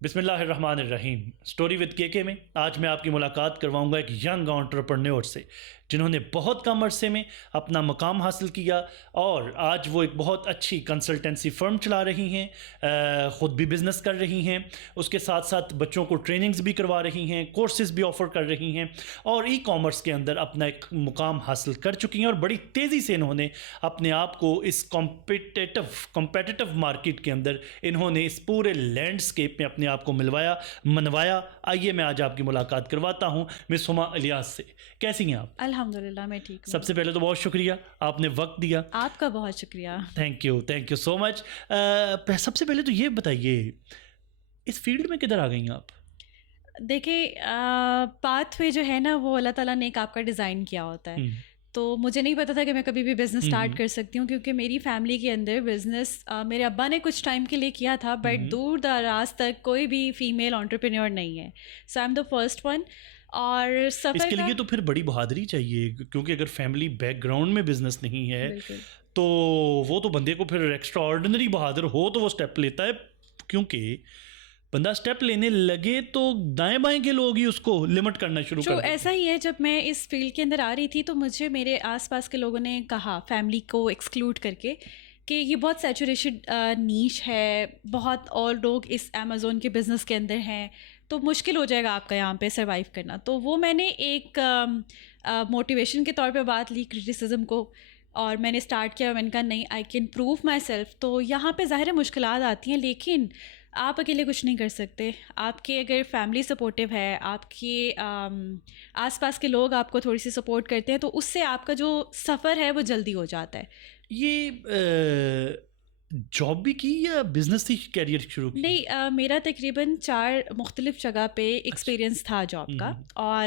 बिस्मिल्लाहिर्रहमानिर्रहीम। Story with के में आज मैं आपकी मुलाकात करवाऊंगा एक यंग एंटरप्रेन्योर से जिन्होंने बहुत कम अरसे में अपना मकाम हासिल किया और आज वो एक बहुत अच्छी कंसल्टेंसी फ़र्म चला रही हैं, ख़ुद भी बिज़नेस कर रही हैं, उसके साथ साथ बच्चों को ट्रेनिंग्स भी करवा रही हैं, कोर्सेज़ भी ऑफ़र कर रही हैं और ई कॉमर्स के अंदर अपना एक मुकाम हासिल कर चुकी हैं और बड़ी तेज़ी से इन्होंने अपने आप को इस कॉम्पिटिटिव मार्केट के अंदर इन्होंने इस पूरे लैंडस्केप में अपने आप को मनवाया। आइए मैं आज आपकी मुलाकात करवाता हूँ मिस हुमा इलियास से। कैसी हैं आप? अल्हम्दुलिल्लाह मैं ठीक हूँ। सबसे पहले तो बहुत शुक्रिया, आपने वक्त दिया। आपका बहुत शुक्रिया। Thank you so much. सबसे पहले तो ये बताइए, इस फील्ड में किधर आ गई हैं आप? देखिए, पाथवे जो है ना वो अल्लाह ताला ने एक आपका डिज़ाइन किया होता है। तो मुझे नहीं पता था कि मैं कभी भी बिज़नेस स्टार्ट कर सकती हूँ, क्योंकि मेरी फैमिली के अंदर बिज़नेस मेरे अब्बा ने कुछ टाइम के लिए किया था, बट दूर दराज तक कोई भी फीमेल एंटरप्रेन्योर नहीं है। So I am the first one. और इसके लिए तो फिर बड़ी बहादुरी चाहिए, क्योंकि अगर फैमिली बैकग्राउंड में बिजनेस नहीं है तो वो तो बंदे को फिर एक्स्ट्रा ऑर्डिनरी बहादुर हो तो वो स्टेप लेता है, क्योंकि बंदा स्टेप लेने लगे तो दाएं बाएं के लोग ही उसको लिमिट करना शुरू कर देते हैं। ऐसा ही है, जब मैं इस फील्ड के अंदर आ रही थी तो मुझे मेरे आसपास के लोगों ने कहा, फैमिली को एक्सक्लूड करके, कि ये बहुत सैचुरेटेड नीश है, बहुत और लोग इस अमेज़ोन के बिज़नेस के अंदर हैं, तो मुश्किल हो जाएगा आपका यहाँ पे सर्वाइव करना। तो वो मैंने एक मोटिवेशन के तौर पे बात ली क्रिटिसिज्म को, और मैंने स्टार्ट किया। मैंने कहा नहीं, I can prove my self. तो यहाँ पे ज़ाहिर है मुश्किलात आती हैं, लेकिन आप अकेले कुछ नहीं कर सकते। आपके अगर फैमिली सपोर्टिव है, आपके आसपास के लोग आपको थोड़ी सी सपोर्ट करते हैं, तो उससे आपका जो सफ़र है वो जल्दी हो जाता है। ये जॉब भी की या बिजनेस से कैरियर शुरू की? नहीं, मेरा तकरीबन 4 मुख्तलिफ जगह पे एक्सपीरियंस था जॉब का। और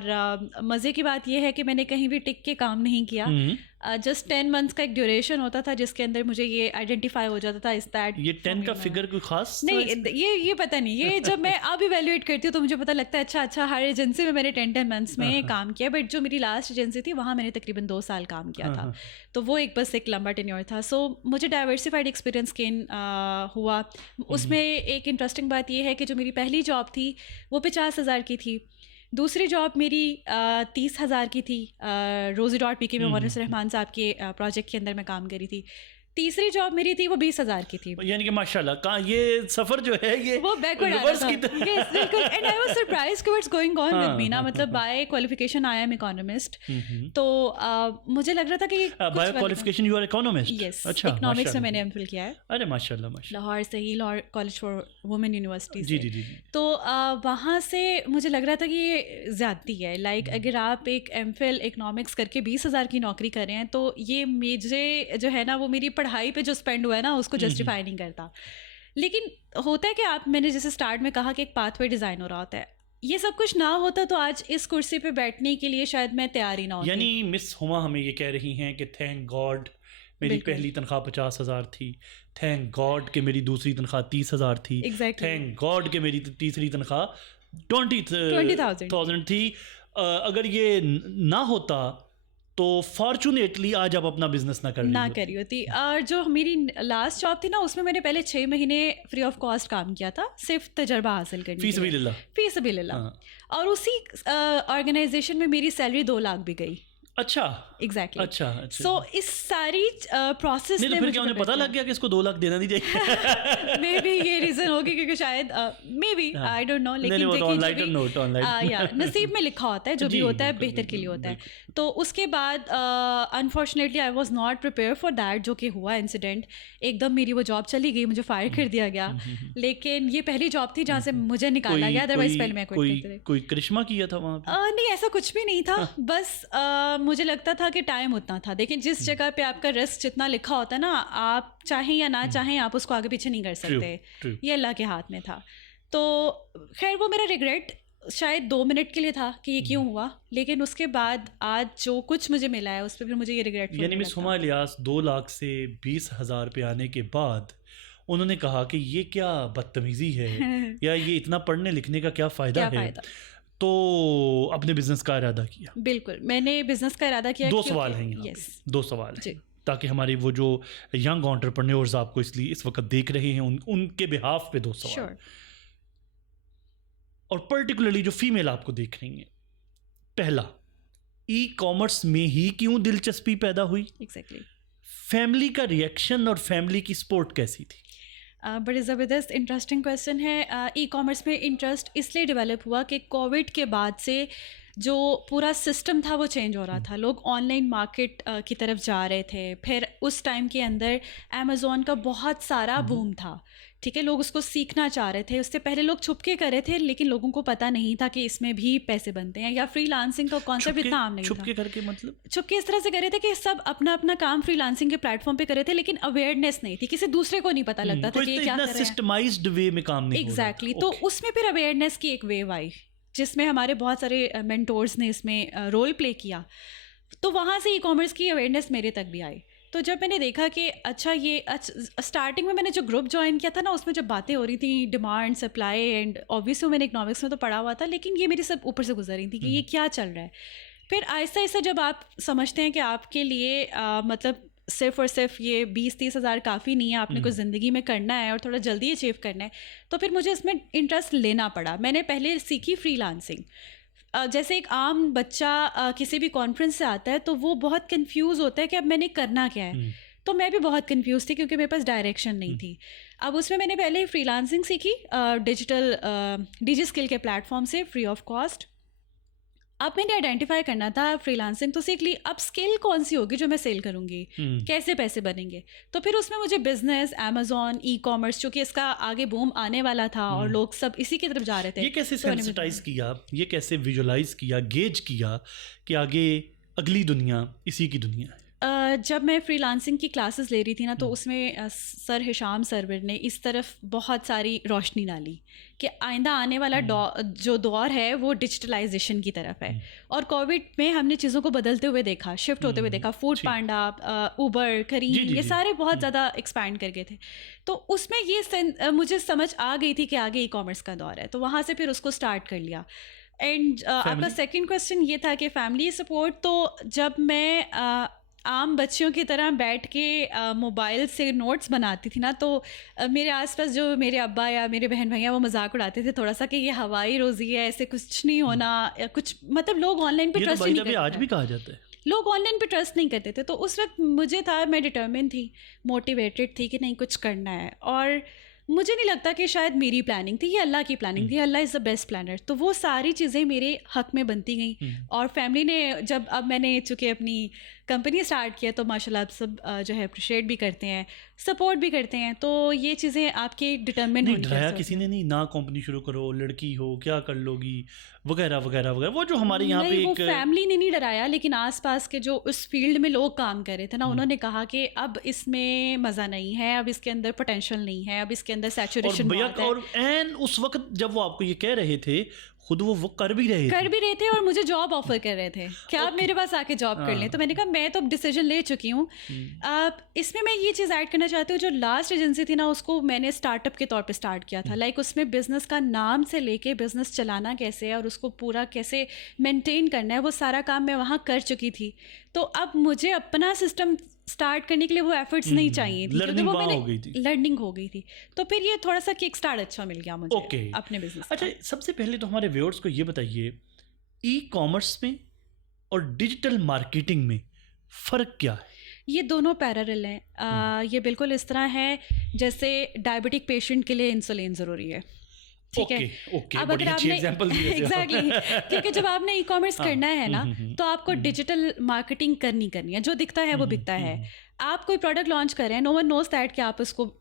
मज़े की बात यह है कि मैंने कहीं भी टिक के काम नहीं किया। जस्ट 10 मंथ्स का एक ड्यूरेशन होता था, जिसके अंदर मुझे ये आइडेंटिफाई हो जाता था इस दैट। ये 10 का फिगर कोई खास नहीं, ये पता नहीं। ये जब मैं अब इवेल्युएट करती हूँ तो मुझे पता लगता है अच्छा हर एजेंसी में मैंने 10 मंथ्स में काम किया, बट जो मेरी लास्ट एजेंसी थी वहाँ मैंने तकरीबन 2 साल काम किया था। तो वो बस एक लंबा टेन्योर था। सो मुझे डाइवर्सिफाइड एक्सपीरियंस गेन हुआ। उसमें एक इंटरेस्टिंग बात यह है कि जो मेरी पहली जॉब थी वो 50,000 की थी। दूसरी जॉब मेरी 30,000 की थी। Rosie.pk में मोहनिस रहमान साहब के प्रोजेक्ट के अंदर मैं काम करी थी। तीसरी जॉब मेरी थी वो 20,000 की थी। यानी कि माशाल्लाह का ये सफर जो है ये वो बैकवर्ड आ रहा था। Yes, बिल्कुल। एंड आई वाज सरप्राइज्ड कि what's going on with me ना। मतलब by qualification I am economist. तो मुझे लग रहा था कि by qualification you are economist? Yes, economics में मैंने एमफिल किया है। अरे माशाल्लाह। लाहौर से ही, Lahore college for women university से। जी। तो वहाँ से मुझे लग रहा था कि ये ज़्यादती है। लाइक अगर आप एक एमफिल इकोनॉमिक्स करके 20,000 की नौकरी कर रहे हैं, तो ये मुझे जो है ना वो मेरी पढ़ाई पे जो स्पेंड हुआ है ना उसको जस्टिफाई नहीं करता। लेकिन होता है कि मैंने जैसे स्टार्ट में कहा कि एक पाथवे डिज़ाइन हो रहा होता है। ये सब कुछ ना होता तो आज इस कुर्सी पे बैठने के लिए शायद मैं तैयार ही ना होती। यानी मिस हुमा हमें ये कह रही हैं कि थैंक गॉड मेरी पहली तनख्वाह 50,000 थी, थैंक गॉड कि मेरी दूसरी तनख्वाह 30,000 थी, थैंक गॉड कि मेरी तीसरी तनख्वाह 20,000 थी। अगर ये ना होता तो फॉर्चुनेटली आज आप अपना बिजनेस ना करी होती। और जो मेरी लास्ट जॉब थी ना उसमें मैंने पहले 6 महीने फ्री ऑफ कॉस्ट काम किया था, सिर्फ तजर्बा हासिल करने के लिए। फी सबिलिल्लाह। और उसी ऑर्गेनाइजेशन में मेरी सैलरी 2 लाख भी गई। अच्छा, एग्जैक्टली। अच्छा। सो इस सारी प्रोसेस में फिर क्या उन्हें पता लग गया कि इसको 2 लाख देना नहीं चाहिए? मे बी ये रीजन होगी, क्योंकि शायद maybe I don't know. लेकिन नसीब में लिखा होता है, जो भी होता है बेहतर के लिए होता है। तो उसके बाद unfortunately I was not prepare for that, जो कि हुआ इंसिडेंट। एकदम मेरी वो जॉब चली गई, मुझे फायर कर दिया गया। लेकिन ये पहली जॉब थी जहाँ से मुझे निकाला गया, अदरवाइज पहले मैं कोई करिश्मा किया था वहाँ पे? नहीं, ऐसा कुछ भी नहीं था। बस मुझे लगता था कि टाइम उतना था। देखिए, जिस जगह पे आपका रिस्क जितना लिखा होता है ना, आप चाहें या ना चाहें आप उसको आगे पीछे नहीं कर सकते। ये अल्लाह के हाथ में था। तो खैर वो मेरा रिग्रेट शायद 2 मिनट के लिए था कि ये क्यों हुआ, लेकिन उसके बाद आज जो कुछ मुझे मिला है उस पर फिर मुझे ये रिग्रेट। यानी मिस हुमा इलियास 2 लाख से 20,000 पे आने के बाद उन्होंने कहा कि ये क्या बदतमीजी है या ये इतना पढ़ने लिखने का क्या फ़ायदा है, तो अपने बिजनेस का इरादा किया। बिल्कुल, मैंने बिजनेस का इरादा किया। 2 सवाल हैं यहाँ पे, 2 सवाल हैं, ताकि हमारे वो जो यंग एंटरप्रेन्योर्स आपको इसलिए इस वक्त देख रहे हैं उनके बिहाफ पे 2 सवाल। और पर्टिकुलरली जो फीमेल आपको देख रही हैं, पहला, ई कॉमर्स में ही क्यों दिलचस्पी पैदा हुई? एग्जैक्टली। फैमिली का रिएक्शन और फैमिली की सपोर्ट कैसी थी? बड़ी ज़बरदस्त इंटरेस्टिंग क्वेश्चन है। ई कॉमर्स में इंटरेस्ट इसलिए डेवलप हुआ कि कोविड के बाद से जो पूरा सिस्टम था वो चेंज हो रहा था। लोग ऑनलाइन मार्केट की तरफ जा रहे थे। फिर उस टाइम के अंदर अमेज़ॉन का बहुत सारा बूम था, ठीक है, लोग उसको सीखना चाह रहे थे। उससे पहले लोग छुपके कर रहे थे, लेकिन लोगों को पता नहीं था कि इसमें भी पैसे बनते हैं, या फ्रीलांसिंग का कॉन्सेप्ट इतना आम नहीं था। छुपके करके मतलब? छुपके इस तरह से कर रहे थे कि सब अपना अपना काम फ्रीलांसिंग के प्लेटफॉर्म पे कर रहे थे, लेकिन अवेयरनेस नहीं थी, किसी दूसरे को नहीं पता लगता था कि ये क्या कर रहे हैं। सिस्टमाइज्ड वे में काम नहीं हो रहा था। एग्जैक्टली। तो उसमें फिर अवेयरनेस की एक वेव आई, जिसमें हमारे बहुत सारे मेंटोर्स ने इसमें रोल प्ले किया। तो वहाँ से ई कॉमर्स की अवेयरनेस मेरे तक भी आई। तो जब मैंने देखा कि अच्छा ये स्टार्टिंग में मैंने जो ग्रुप ज्वाइन किया था ना, उसमें जब बातें हो रही थी डिमांड सप्लाई एंड ऑब्वियसली मैंने इकोनॉमिक्स में तो पढ़ा हुआ था, लेकिन ये मेरी सब ऊपर से गुजर रही थी कि ये क्या चल रहा है। फिर आहिस्ता आहिस्ता जब आप समझते हैं कि आपके लिए मतलब सिर्फ और सिर्फ ये 20-30 हज़ार काफ़ी नहीं है, आपने कुछ ज़िंदगी में करना है और थोड़ा जल्दी अचीव करना है, तो फिर मुझे इसमें इंटरेस्ट लेना पड़ा। मैंने पहले सीखी फ्रीलांसिंग। जैसे एक आम बच्चा किसी भी कॉन्फ्रेंस से आता है तो वो बहुत कंफ्यूज होता है कि अब मैंने करना क्या है। तो मैं भी बहुत कंफ्यूज थी क्योंकि मेरे पास डायरेक्शन नहीं थी। अब उसमें मैंने पहले फ्रीलांसिंग सीखी डिजिटल डिजी स्किल के प्लेटफॉर्म से फ्री ऑफ कॉस्ट। अब मैंने आइडेंटिफाई करना था फ्रीलांसिंग तो सीख ली, अब स्किल कौन सी होगी जो मैं सेल करूँगी, कैसे पैसे बनेंगे। तो फिर उसमें मुझे बिजनेस, अमेजोन, ई कॉमर्स, चूँकि इसका आगे बूम आने वाला था और लोग सब इसी की तरफ जा रहे थे। ये कैसे सेंसिटाइज किया, ये कैसे विजुअलाइज किया, गेज किया कि आगे अगली दुनिया इसी की दुनिया है? जब मैं फ्रीलांसिंग की क्लासेस ले रही थी ना, तो उसमें सर हिशाम सरवर ने इस तरफ बहुत सारी रोशनी डाली कि आइंदा आने वाला जो दौर है वो डिजिटलाइजेशन की तरफ है। और कोविड में हमने चीज़ों को बदलते हुए देखा, शिफ्ट होते हुए देखा। फूड पांडा, उबर, करीम, ये सारे बहुत ज़्यादा एक्सपैंड कर गए थे। तो उसमें ये मुझे समझ आ गई थी कि आगे ई कॉमर्स का दौर है, तो वहाँ से फिर उसको स्टार्ट कर लिया। एंड आपका सेकेंड क्वेश्चन ये था कि फैमिली सपोर्ट। तो जब मैं आम बच्चियों की तरह बैठ के मोबाइल से नोट्स बनाती थी ना, तो मेरे आसपास जो मेरे अब्बा या मेरे बहन भैया वो मजाक उड़ाते थे थोड़ा सा कि ये हवाई रोज़ी है, ऐसे कुछ नहीं होना, कुछ मतलब लोग ऑनलाइन पे ट्रस्ट नहीं करते। आज भी कहा जाता है, लोग ऑनलाइन पे ट्रस्ट नहीं करते थे। तो उस वक्त मुझे था, मैं डिटर्मिन थी, मोटिवेटेड थी कि नहीं कुछ करना है। और मुझे नहीं लगता कि शायद मेरी प्लानिंग थी, ये अल्लाह की प्लानिंग थी। अल्लाह इज़ द बेस्ट प्लानर। तो वो सारी चीज़ें मेरे हक में बनती गई। और फैमिली ने जब, अब मैंने चूँकि अपनी कंपनी स्टार्ट किया, तो माशाल्लाह आप सब जो है अप्रिशिएट भी करते हैं, सपोर्ट भी करते हैं। तो ये चीज़ें आपकी डिटर्मिन होनी चाहिए। किसी ने नहीं ना, कंपनी शुरू करो, लड़की हो, क्या कर लोगी, वगैरह वगैरह वगैरह, वो जो हमारे यहाँ पे वो फैमिली ने नहीं डराया, लेकिन आसपास के जो उस फील्ड में लोग काम कर रहे थे ना, उन्होंने कहा कि अब इसमें मज़ा नहीं है, अब इसके अंदर पोटेंशियल नहीं है, अब इसके अंदर सैचुरेशन बहुत है। और एंड उस वक्त जब वो आपको ये कह रहे थे, खुद वो कर भी रहे थे और मुझे जॉब ऑफर कर रहे थे कि आप मेरे पास आके जॉब कर लें। तो मैंने कहा मैं तो अब डिसीजन ले चुकी हूँ। इसमें मैं ये चीज़ ऐड करना चाहती हूँ, जो लास्ट एजेंसी थी ना, उसको मैंने स्टार्टअप के तौर पे स्टार्ट किया था। लाइक उसमें बिजनेस का नाम से लेके बिजनेस चलाना कैसे है और उसको पूरा कैसे मेंटेन करना है, वो सारा काम मैं वहाँ कर चुकी थी। तो अब मुझे अपना सिस्टम स्टार्ट करने के लिए वो एफर्ट्स नहीं चाहिए थी, क्योंकि वो मैंने लर्निंग हो गई थी। तो फिर ये थोड़ा सा किक स्टार्ट अच्छा मिल गया मुझे अपने बिजनेस। अच्छा, सबसे पहले तो हमारे व्यूअर्स को ये बताइए, ई कॉमर्स में और डिजिटल मार्केटिंग में फ़र्क क्या है? ये दोनों पैरेलल हैं। ये बिल्कुल इस तरह है जैसे डायबिटिक पेशेंट के लिए इंसुलिन ज़रूरी है, ठीक है। अब अगर आपने एग्जैक्टली क्योंकि जब आपने ई कॉमर्स करना है ना, तो आपको डिजिटल मार्केटिंग करनी है। जो दिखता है वो बिकता है। आप कोई प्रोडक्ट लॉन्च कर रहे हैं, नो वन नोज दैट कि आप उसको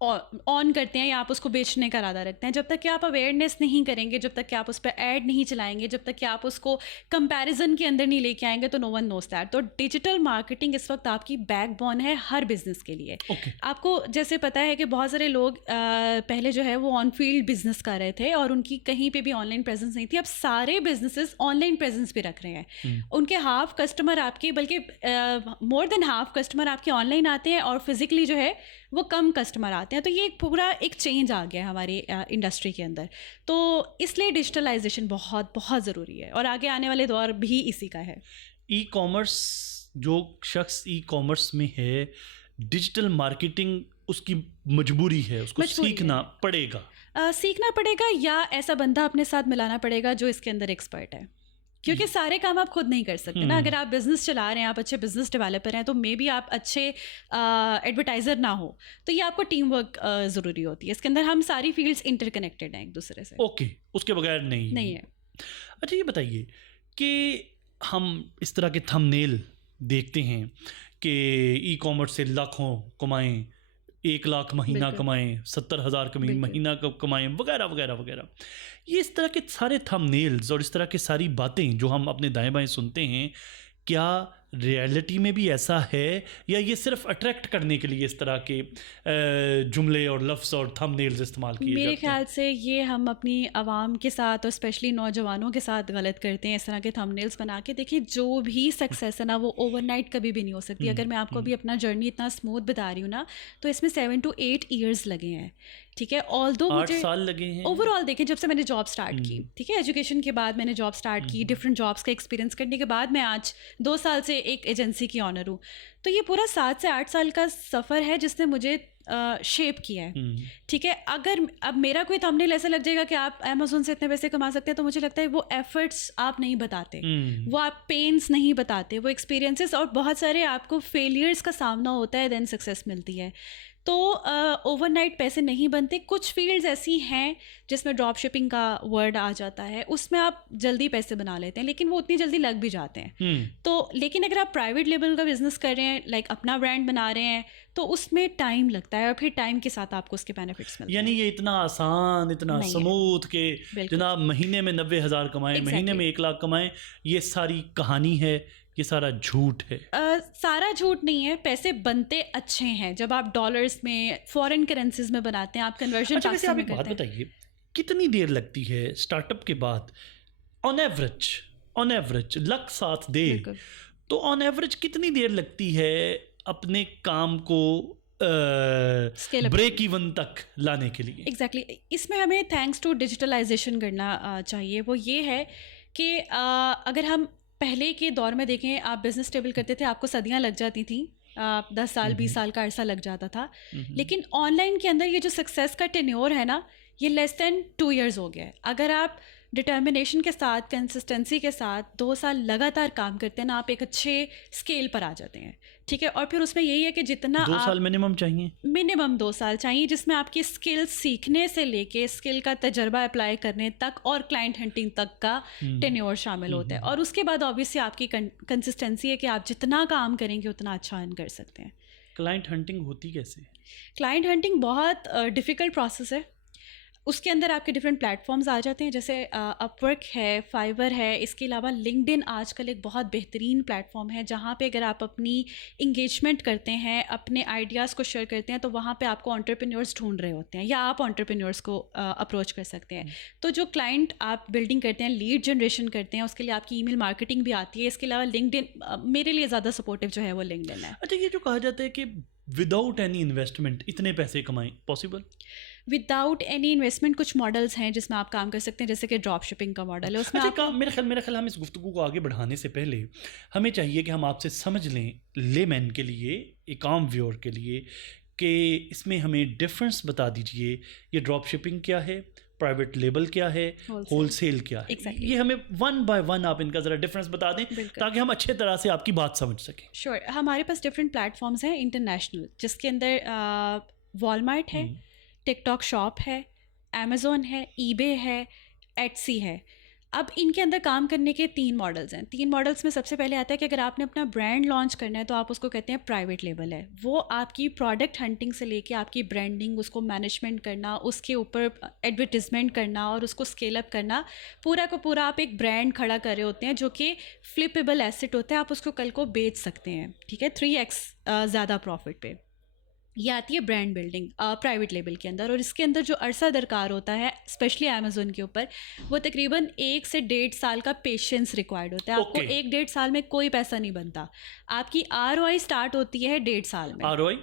ऑन करते हैं या आप उसको बेचने का इरादा रखते हैं। जब तक कि आप अवेयरनेस नहीं करेंगे, जब तक कि आप उस पर ऐड नहीं चलाएंगे, जब तक कि आप उसको कंपैरिजन के अंदर नहीं लेके आएंगे, तो नो वन नोज दैट। तो डिजिटल मार्केटिंग इस वक्त आपकी बैकबोन है हर बिजनेस के लिए। आपको जैसे पता है कि बहुत सारे लोग पहले जो है वो ऑन फील्ड बिजनेस कर रहे थे और उनकी कहीं पे भी ऑनलाइन प्रेजेंस नहीं थी। अब सारे बिजनेसेस ऑनलाइन प्रेजेंस भी रख रहे हैं। उनके हाफ कस्टमर आपके, बल्कि मोर देन हाफ कस्टमर आपके ऑनलाइन आते हैं और फिजिकली जो है वो कम कस्टमर आते हैं। तो ये पूरा एक चेंज आ गया है हमारी इंडस्ट्री के अंदर। तो इसलिए डिजिटलाइजेशन बहुत बहुत ज़रूरी है और आगे आने वाले दौर भी इसी का है। ई कॉमर्स, जो शख्स ई कॉमर्स में है, डिजिटल मार्केटिंग उसकी मजबूरी है, उसको सीखना पड़ेगा। सीखना पड़ेगा या ऐसा बंदा अपने साथ मिलाना पड़ेगा जो इसके अंदर एक्सपर्ट है, क्योंकि सारे काम आप खुद नहीं कर सकते ना। अगर आप बिजनेस चला रहे हैं, आप अच्छे बिजनेस डेवलपर हैं, तो मे बी आप अच्छे एडवर्टाइज़र ना हो, तो ये आपको टीम वर्क ज़रूरी होती है। इसके अंदर हम सारी फील्ड्स इंटरकनेक्टेड हैं एक दूसरे से। ओके, उसके बगैर नहीं है। अच्छा, ये बताइए कि हम इस तरह के थंबनेल देखते हैं कि ई कॉमर्स से लाखों कमाएं, 1 लाख महीना कमाएं, 70,000 महीना कमाएं, वगैरह वगैरह वगैरह। ये इस तरह के सारे थंबनेल्स और इस तरह की सारी बातें जो हम अपने दाएं बाएं सुनते हैं, क्या रियलिटी में भी ऐसा है या ये सिर्फ अट्रैक्ट करने के लिए इस तरह के जुमले और लफ्ज़ और थंबनेल्स इस्तेमाल किए जाते हैं? मेरे ख्याल से ये हम अपनी आवाम के साथ और स्पेशली नौजवानों के साथ गलत करते हैं इस तरह के थंबनेल्स बना के। देखिए, जो भी सक्सेस है ना, वो ओवरनाइट कभी भी नहीं हो सकती। अगर मैं आपको अभी अपना जर्नी इतना स्मूथ बता रही हूँ ना, तो इसमें 7 to 8 ईयर्स लगे हैं, ठीक है। ऑल्दो 8 मुझे साल लगे हैं ओवरऑल देखें, जब से मैंने जॉब स्टार्ट की, ठीक है, एजुकेशन के बाद मैंने जॉब स्टार्ट की, डिफरेंट जॉब्स का एक्सपीरियंस करने के बाद मैं आज 2 साल से एक एजेंसी की ऑनर हूँ। तो ये पूरा 7 से 8 साल का सफ़र है जिसने मुझे शेप किया है, ठीक है। अगर अब मेरा कोई थंबनेल ऐसा लग जाएगा कि आप अमेज़न से इतने पैसे कमा सकते हैं, तो मुझे लगता है वो एफर्ट्स आप नहीं बताते, वो आप पेन्स नहीं बताते, वो एक्सपीरियंसेस और बहुत सारे आपको फेलियर्स का सामना होता है, देन सक्सेस मिलती है। तो ओवरनाइट पैसे नहीं बनते। कुछ फील्ड्स ऐसी हैं जिसमें ड्रॉप शिपिंग का वर्ड आ जाता है, उसमें आप जल्दी पैसे बना लेते हैं, लेकिन वो उतनी जल्दी लग भी जाते हैं। तो लेकिन अगर आप प्राइवेट लेवल का बिजनेस कर रहे हैं, लाइक अपना ब्रांड बना रहे हैं, तो उसमें टाइम लगता है और फिर टाइम के साथ आपको उसके बेनिफिट्स मिलते हैं। यानी ये इतना आसान, इतना स्मूथ के जनाब महीने में 90,000 कमाएं, महीने में 1 लाख कमाएं, ये सारी कहानी है, ये सारा झूठ है? सारा झूठ नहीं है। पैसे बनते अच्छे हैं जब आप डॉलर्स में, फॉरेन करेंसीज में बनाते हैं, आप कन्वर्जन अच्छा, वैसे आप एक बात बताइए, कितनी देर लगती है स्टार्टअप के बाद ऑन एवरेज लक साथ दे तो ऑन एवरेज कितनी देर लगती है अपने काम को ब्रेक इवन तक लाने के लिए? एग्जैक्टली इसमें हमें थैंक्स टू डिजिटलाइजेशन करना चाहिए। वो ये है कि अगर हम पहले के दौर में देखें, आप बिजनेस टेबल करते थे, आपको सदियां लग जाती थी, 10 साल 20 साल का अरसा लग जाता था। लेकिन ऑनलाइन के अंदर ये जो सक्सेस का टेन्योर है ना, ये लेस दैन 2 इयर्स हो गया है। अगर आप डिटर्मिनेशन के साथ, कंसिस्टेंसी के साथ 2 साल लगातार काम करते हैं ना, आप एक अच्छे स्केल पर आ जाते हैं, ठीक है। और फिर उसमें यही है कि जितना 2 साल मिनिमम चाहिए, मिनिमम 2 साल चाहिए, जिसमें आपकी स्किल सीखने से लेके स्किल का तजर्बा अप्लाई करने तक और क्लाइंट हंटिंग तक का टेन्योर शामिल होता है। और उसके बाद ऑब्वियसली आपकी कंसिस्टेंसी है कि आप जितना काम करेंगे उतना अच्छा अर्न कर सकते हैं। क्लाइंट हंटिंग होती कैसे? क्लाइंट हंटिंग बहुत डिफ़िकल्ट प्रोसेस है। उसके अंदर आपके डिफरेंट प्लेटफॉर्म्स आ जाते हैं, जैसे अपवर्क है, फाइवर है, इसके अलावा लिंक्डइन आजकल एक बहुत बेहतरीन प्लेटफॉर्म है, जहाँ पे अगर आप अपनी इंगेजमेंट करते हैं, अपने आइडियाज़ को शेयर करते हैं, तो वहाँ पे आपको एंटरप्रेन्योर्स ढूंढ रहे होते हैं या आप एंटरप्रेन्योर्स को अप्रोच कर सकते हैं। तो जो क्लाइंट आप बिल्डिंग करते हैं, लीड जनरेशन करते हैं, उसके लिए आपकी ईमेल मार्केटिंग भी आती है। इसके अलावा लिंक्डइन मेरे लिए ज़्यादा सपोर्टिव जो है वो लिंक्डइन है। अच्छा, ये जो कहा जाता है कि विदाउट एनी इन्वेस्टमेंट इतने पैसे कमाएं, पॉसिबल? विदाउट एनी इन्वेस्टमेंट कुछ मॉडल्स हैं जिसमें आप काम कर सकते हैं, जैसे कि ड्रॉप शिपिंग का मॉडल है। उसमें अच्छा, मेरे ख्याल हम इस गुफ्तगू को आगे बढ़ाने से पहले हमें चाहिए कि हम आपसे समझ लें, लेमैन के लिए, एक आम व्यूअर के लिए, कि इसमें हमें डिफरेंस बता दीजिए। ये ड्रॉप शिपिंग क्या है, प्राइवेट लेबल क्या है, होलसेल क्या है? exactly. ये हमें 1 by 1 आप इनका ज़रा डिफरेंस बता दें ताकि हम अच्छे तरह से आपकी बात समझ सकें। श्योर हमारे पास डिफरेंट प्लेटफॉर्म्स हैं इंटरनेशनल, जिसके अंदर वॉलमार्ट है, टिकटॉक शॉप है, अमेज़ॉन है, ईबे है, एटसी है। अब इनके अंदर काम करने के 3 मॉडल्स हैं। 3 मॉडल्स में सबसे पहले आता है कि अगर आपने अपना ब्रांड लॉन्च करना है तो आप उसको कहते हैं प्राइवेट लेबल है। वो आपकी प्रोडक्ट हंटिंग से लेके आपकी ब्रांडिंग, उसको मैनेजमेंट करना, उसके ऊपर एडवर्टिजमेंट करना और उसको स्केल अप करना, पूरा को पूरा आप एक ब्रांड खड़ा कर रहे होते हैं जो कि फ्लिपेबल एसेट होता है, आप उसको कल को बेच सकते हैं, ठीक है, 3x ज़्यादा प्रॉफिट पे। ये आती है ब्रांड बिल्डिंग प्राइवेट लेबल के अंदर। और इसके अंदर जो अरसा दरकार होता है, स्पेशली अमेज़ॉन के ऊपर, वो तकरीबन 1 से 1.5 साल का पेशेंस रिक्वायर्ड होता है। आपको 1-1.5 साल में कोई पैसा नहीं बनता। आपकी ROI स्टार्ट होती है 1.5 साल में। ROI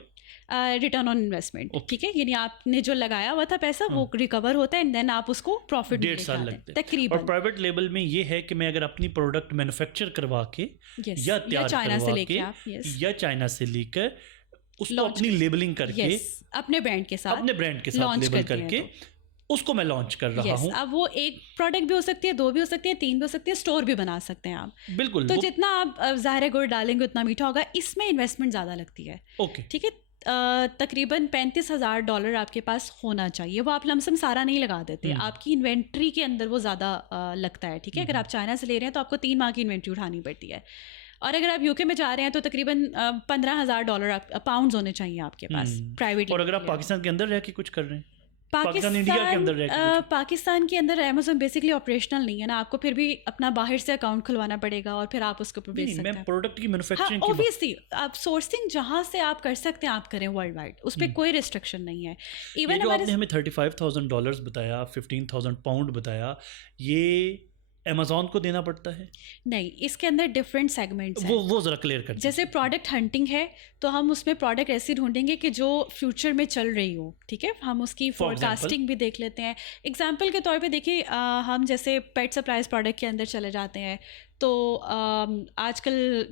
रिटर्न ऑन इन्वेस्टमेंट, ठीक है, यानी आपने जो लगाया हुआ था पैसा वो रिकवर होता है एंड देन आप उसको प्रॉफिट 1.5 साल लगते हैं तकरीबन। और प्राइवेट लेबल में ये है कि मैं अगर अपनी प्रोडक्ट मैन्युफैक्चर करवा के या तैयार करवा के या चाइना से लेकर उसको अपनी लेबलिंग करके अपने ब्रांड के साथ लेबल करके उसको मैं लॉन्च कर रहा हूँ। अब वो एक प्रोडक्ट भी हो सकती है, 2 भी हो सकती है, 3 भी हो सकती है, स्टोर भी बना सकते हैं आप। बिल्कुल। तो जितना आप ज़ाहिर गुड़ डालेंगे उतना मीठा होगा। इसमें इन्वेस्टमेंट ज़्यादा लगती है। ओके, ठीक है। तकरीबन $35,000 आपके पास होना चाहिए। वो आप लमसम सारा नहीं लगा देते, आपकी इन्वेंट्री के अंदर वो ज़्यादा लगता है। ठीक है। अगर आप चाइना से ले रहे हैं तो आपको 3 माह की इन्वेंट्री उठानी पड़ती है, और अगर आप यूके में जा रहे हैं तो तकरीबन $15,000 पाउंड्स होने चाहिए आपके पास प्राइवेट। और अगर आप पाकिस्तान के अंदर रह के कुछ कर रहे हैं, इंडिया के अंदर रह के पाकिस्तान के अंदर अमेज़न बेसिकली ऑपरेशनल नहीं है ना, आपको फिर भी अपना बाहर से अकाउंट खुलवाना पड़ेगा और फिर आप उसके ऊपर बेच सकते हैं। प्रोडक्ट की मैन्युफैक्चरिंग ऑब्वियसली आप सोर्सिंग जहाँ से आप कर सकते हैं आप करें वर्ल्ड वाइड, उस पर कोई रिस्ट्रिक्शन नहीं है। इवन जो आपने हमें $35,000 बताया, 15,000 पाउंड बताया, ये अमेज़ॉन को देना पड़ता है? नहीं, इसके अंदर डिफरेंट सेगमेंट्स हैं। वो ज़रा क्लियर कर। जैसे प्रोडक्ट हंटिंग है तो हम उसमें प्रोडक्ट ऐसी ढूंढेंगे कि जो फ्यूचर में चल रही हो। ठीक है। हम उसकी फोरकास्टिंग भी देख लेते हैं। एग्जांपल के तौर पे देखिए, हम जैसे पेट सप्लाइज प्रोडक्ट के अंदर चले जाते हैं तो आजकल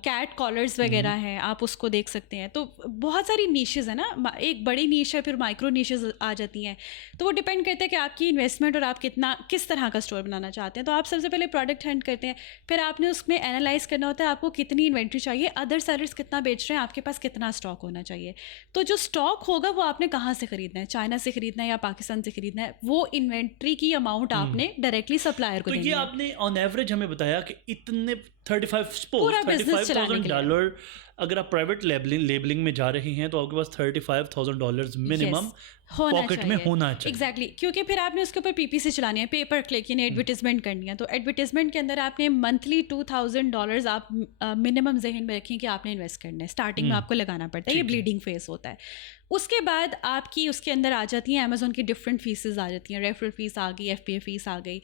कैट कॉलर्स वगैरह हैं, आप उसको देख सकते हैं। तो बहुत सारी नीशेज़ है ना, एक बड़ी नीश है, फिर माइक्रो नीशेज़ आ जाती हैं। तो वो डिपेंड करता है कि आपकी इन्वेस्टमेंट और आप किस तरह का स्टोर बनाना चाहते हैं। तो आप सबसे पहले प्रोडक्ट हंट करते हैं, फिर आपने उसमें एनालाइज करना होता है आपको कितनी इन्वेंट्री चाहिए, अदर सेलर्स कितना बेच रहे हैं, आपके पास कितना स्टॉक होना चाहिए। तो जो स्टॉक होगा वो आपने कहाँ से ख़रीदना है, चाइना से ख़रीदना है या पाकिस्तान से ख़रीदना है, वो इन्वेंट्री की अमाउंट आपने डायरेक्टली सप्लायर को देनी है। ये आपने ऑन एवरेज हमें बताया कि इतने $35,000 अगर आप प्राइवेट लेबलिंग में जा रहे हैं तो आपके पास $35,000 मिनिमम पॉकेट में होना चाहिए। एग्जैक्टली, क्योंकि फिर आपने उसके ऊपर पीपीसी चलानी है, पेपर क्लिक यानी एडवर्टीजमेंट करनी है। तो एडवर्टीजमेंट के अंदर आपने मंथली $2,000 आप मिनिमम जहन में रखें कि आपने इन्वेस्ट करना है। स्टार्टिंग में आपको लगाना पड़ता है, ये ब्लीडिंग फेस होता है। उसके बाद आपकी उसके अंदर आ जाती हैं अमेज़ॉन की डिफरेंट फीसेस आ जाती हैं, रेफरल फीस आ गई, FBA फीस आ गई।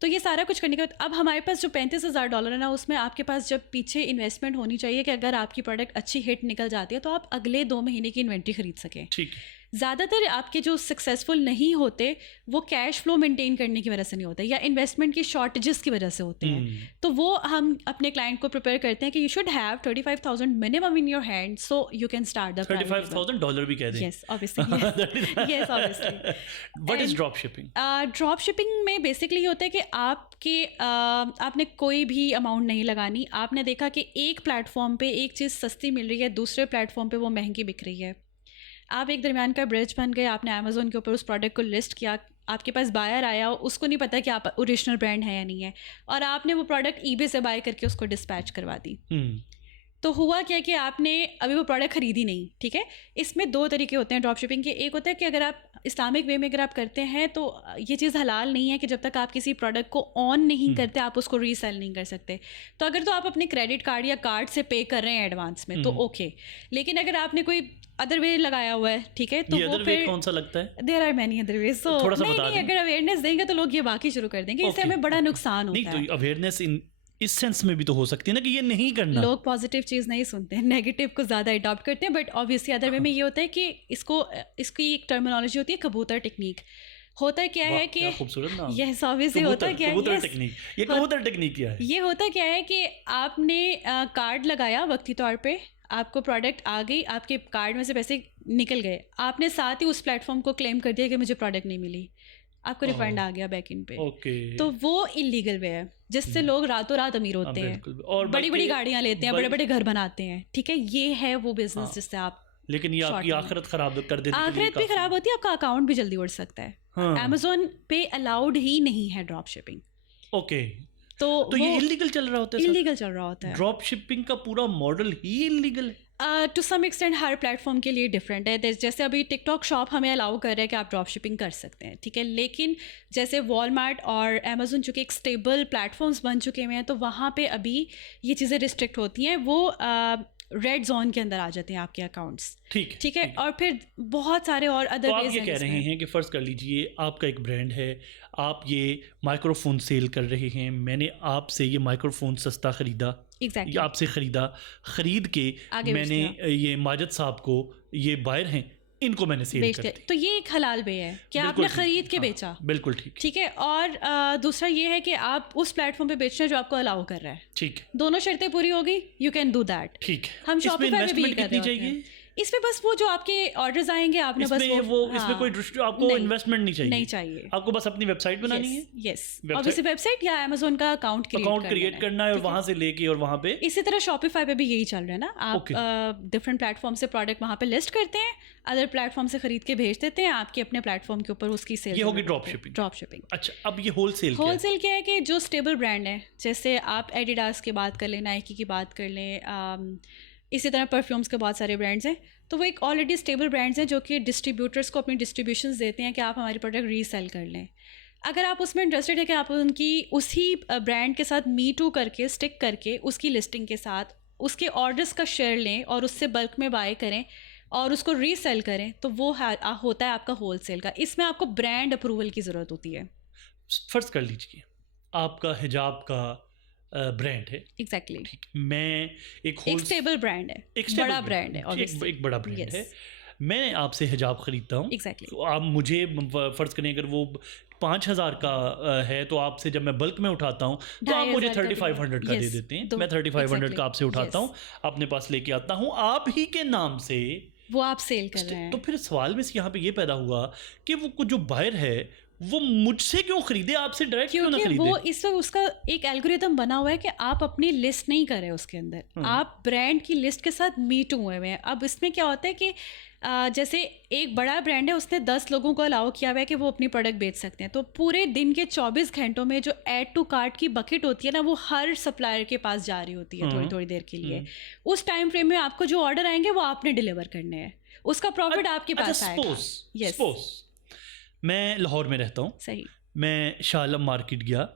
तो ये सारा कुछ करने के बाद अब हमारे पास जो $35,000 है ना, उसमें आपके पास जब पीछे इन्वेस्टमेंट होनी चाहिए कि अगर आपकी प्रोडक्ट अच्छी हिट निकल जाती है तो आप अगले 2 महीने की इन्वेंट्री खरीद सकें। ठीक है। ज़्यादातर आपके जो सक्सेसफुल नहीं होते वो कैश फ्लो मेंटेन करने की वजह से नहीं होते, या इन्वेस्टमेंट की शॉर्टेजेस की वजह से होते हैं। तो वो हम अपने क्लाइंट को प्रिपेयर करते हैं कि you should have 35,000 minimum in your hand so you can start the $35,000 भी कह दें। Yes obviously, yes obviously. What is drop shipping? Drop shipping में बेसिकली ये होता है कि आपने कोई भी अमाउंट नहीं लगानी। आपने देखा कि एक प्लेटफॉर्म पे एक चीज़ सस्ती मिल रही है, दूसरे प्लेटफॉर्म पे वो महंगी बिक रही है। आप एक दरमियान का ब्रिज बन गए, आपने अमेज़ॉन के ऊपर उस प्रोडक्ट को लिस्ट किया, आपके पास बायर आया, उसको नहीं पता कि आप ओरिजिनल ब्रांड है या नहीं है, और आपने वो प्रोडक्ट ईबे से बाय करके उसको डिस्पैच करवा दी। तो हुआ क्या कि आपने अभी वो प्रोडक्ट ख़रीदी नहीं। ठीक है। इसमें 2 तरीके होते हैं ड्रॉप शिपिंग के। एक होता है कि अगर आप इस्लामिक वे में अगर आप करते हैं तो ये चीज़ हलाल नहीं है कि जब तक आप किसी प्रोडक्ट को ऑन नहीं करते आप उसको रीसेल नहीं कर सकते। तो अगर तो आप अपने क्रेडिट कार्ड या कार्ड से पे कर रहे हैं एडवांस में तो ओके, लेकिन अगर आपने कोई अदर वे लगाया हुआ है, ठीक है, तो वो फिर कौन सा लगता है? There are many other ways. So नहीं, अगर अवेयरनेस देंगे तो लोग ये बाकी शुरू कर देंगे, इससे हमें बड़ा नुकसान होता है। नहीं, तो अवेयरनेस इस सेंस में भी तो हो सकती है ना कि ये नहीं करना। लोग पॉजिटिव चीज़ नहीं सुनते हैं, नेगेटिव को ज़्यादा अडॉप्ट करते हैं। बट ऑब्वियसली अदर वे में ये होता है कि इसकी एक टर्मिनोलॉजी होती है कबूतर टेक्निक। होता क्या है कि यस ऑब्वियसली होता क्या है, ये कबूतर टेक्निक क्या है? ये होता क्या है कि आपने कार्ड लगाया वक्ती तौर पे, आपको प्रोडक्ट आ गई, आपके कार्ड में से पैसे निकल गए, आपने साथ ही उस प्लेटफॉर्म को क्लेम कर दिया कि मुझे प्रोडक्ट नहीं मिली, आपको रिफंड आ गया बैक इन पे। तो वो इलीगल वे है जिससे लोग रातों रात अमीर होते हैं और बड़ी बड़ी गाड़ियां लेते हैं, बड़े बड़े घर बनाते हैं। ठीक है, ये है वो बिजनेस जिससे आप, लेकिन ये आपकी आखिरत खराब कर देती है। आखिरत भी खराब होती है, आपका अकाउंट भी जल्दी उड़ सकता है। अमेज़ॉन पे अलाउड ही नहीं है ड्रॉप शिपिंग। ओके, तो ये इलीगल चल रहा होता है। इलीगल चल रहा होता है। ड्रॉप शिपिंग का पूरा मॉडल ही इलीगल है। टू सम एक्सटेंट हर प्लेटफॉर्म के लिए डिफरेंट है। जैसे अभी टिकटॉक शॉप हमें अलाउ कर रहा है कि आप ड्रॉप शिपिंग कर सकते हैं, ठीक है, लेकिन जैसे वॉलमार्ट और अमेज़न चूँकि एक स्टेबल प्लेटफॉर्म्स बन चुके हुए हैं तो वहाँ पे अभी ये चीज़ें रिस्ट्रिक्ट होती हैं, वो रेड जोन के अंदर आ जाते हैं आपके अकाउंट्स। ठीक है, और फिर बहुत सारे और अदर वेज। आप ये कह रहे हैं कि फ़र्ज़ कर लीजिए आपका एक ब्रांड है, आप ये माइक्रोफोन सेल कर रहे हैं, मैंने आपसे ये माइक्रोफोन सस्ता ख़रीदा, आपसे ख़रीद के मैंने ये माजिद साहब को, ये बायर हैं, इनको मैंने सेल कर दी, तो ये एक हलाल वे है कि आपने ख़रीद के बेचा। बिल्कुल ठीक है। और दूसरा ये है कि आप उस प्लेटफॉर्म पे बेच रहे हैं जो आपको अलाउ कर रहा है। ठीक है, दोनों शर्तें पूरी हो गई, यू कैन डू दैट। ठीक है, हम शॉपिफाई पे भी कर रहे हैं। इसमें बस वो जो आपके ऑर्डर्स आएंगे आपने बस इसमें कोई आपको नहीं, इन्वेस्टमेंट नहीं चाहिए आपको बस अपनी वेबसाइट बनानी है। यस, ऑब्वियसली वेबसाइट या अमेज़न का अकाउंट क्रिएट करना है और वहां से लेके और वहां पे इसी तरह शॉपिफाई पे भी यही चल रहा है ना, आप डिफरेंट प्लेटफॉर्म से प्रोडक्ट वहां पे लिस्ट करते हैं, अदर प्लेटफॉर्म से खरीद के भेज देते हैं आपके अपने प्लेटफॉर्म के ऊपर, उसकी सेल। ये होगी ड्रॉप शिपिंग। अच्छा, अब ये होलसेल क्या है कि जो स्टेबल ब्रांड है, जैसे आप एडिडास की बात कर लें, नाइकी की बात कर लें, इसी तरह परफ्यूम्स के बहुत सारे ब्रांड्स हैं, तो वो एक ऑलरेडी स्टेबल ब्रांड्स हैं जो कि डिस्ट्रीब्यूटर्स को अपनी डिस्ट्रीब्यूशंस देते हैं कि आप हमारी प्रोडक्ट रीसेल कर लें। अगर आप उसमें इंटरेस्टेड है कि आप उनकी उसी ब्रांड के साथ मी टू करके स्टिक करके उसकी लिस्टिंग के साथ उसके ऑर्डर्स का शेयर लें और उससे बल्क में बाय करें और उसको रीसेल करें, तो वो होता है आपका होलसेल का। इसमें आपको ब्रांड अप्रूवल की ज़रूरत होती है। फर्ज कर लीजिए आपका हिजाब का ब्रांड है। एग्जैक्टली मैं एक स्टेबल ब्रांड है, एक बड़ा ब्रांड है, एक बड़ा ब्रांड है, मैं आपसे हिजाब खरीदता हूँ। तो आप मुझे फ़र्ज़ करें अगर वो 5,000 का है तो आपसे जब मैं बल्क में उठाता हूँ तो आप मुझे 3500 का दे देते हैं, मैं 3500 का आपसे उठाता हूँ, अपने पास लेके आता हूँ, आप ही के नाम से वो आप सेल कर रहे हैं। तो फिर सवाल में से यहाँ पे ये पैदा हुआ कि वो जो बायर है वो मुझसे क्यों खरीदे, आपसे डायरेक्ट क्यों ना खरीदे? वो इस वक्त उसका एक एल्गोरिथम बना हुआ है कि आप अपनी लिस्ट नहीं कर रहे उसके अंदर, आप ब्रांड की लिस्ट के साथ मीट हुए हैं। अब इसमें क्या होता है कि जैसे एक बड़ा ब्रांड है, उसने 10 लोगों को अलाउ किया हुआ है कि वो अपनी प्रोडक्ट बेच सकते हैं, तो पूरे दिन के 24 घंटों में जो ऐड टू कार्ट की बकेट होती है ना, वो हर सप्लायर के पास जा रही होती है थोड़ी थोड़ी देर के लिए। उस टाइम फ्रेम में आपको जो ऑर्डर आएंगे वो आपने डिलीवर करने हैं, उसका प्रॉफिट आपके पास आएगा। सपोज मैं लाहौर में रहता हूँ, सही, मैं शाह आलम मार्केट गया,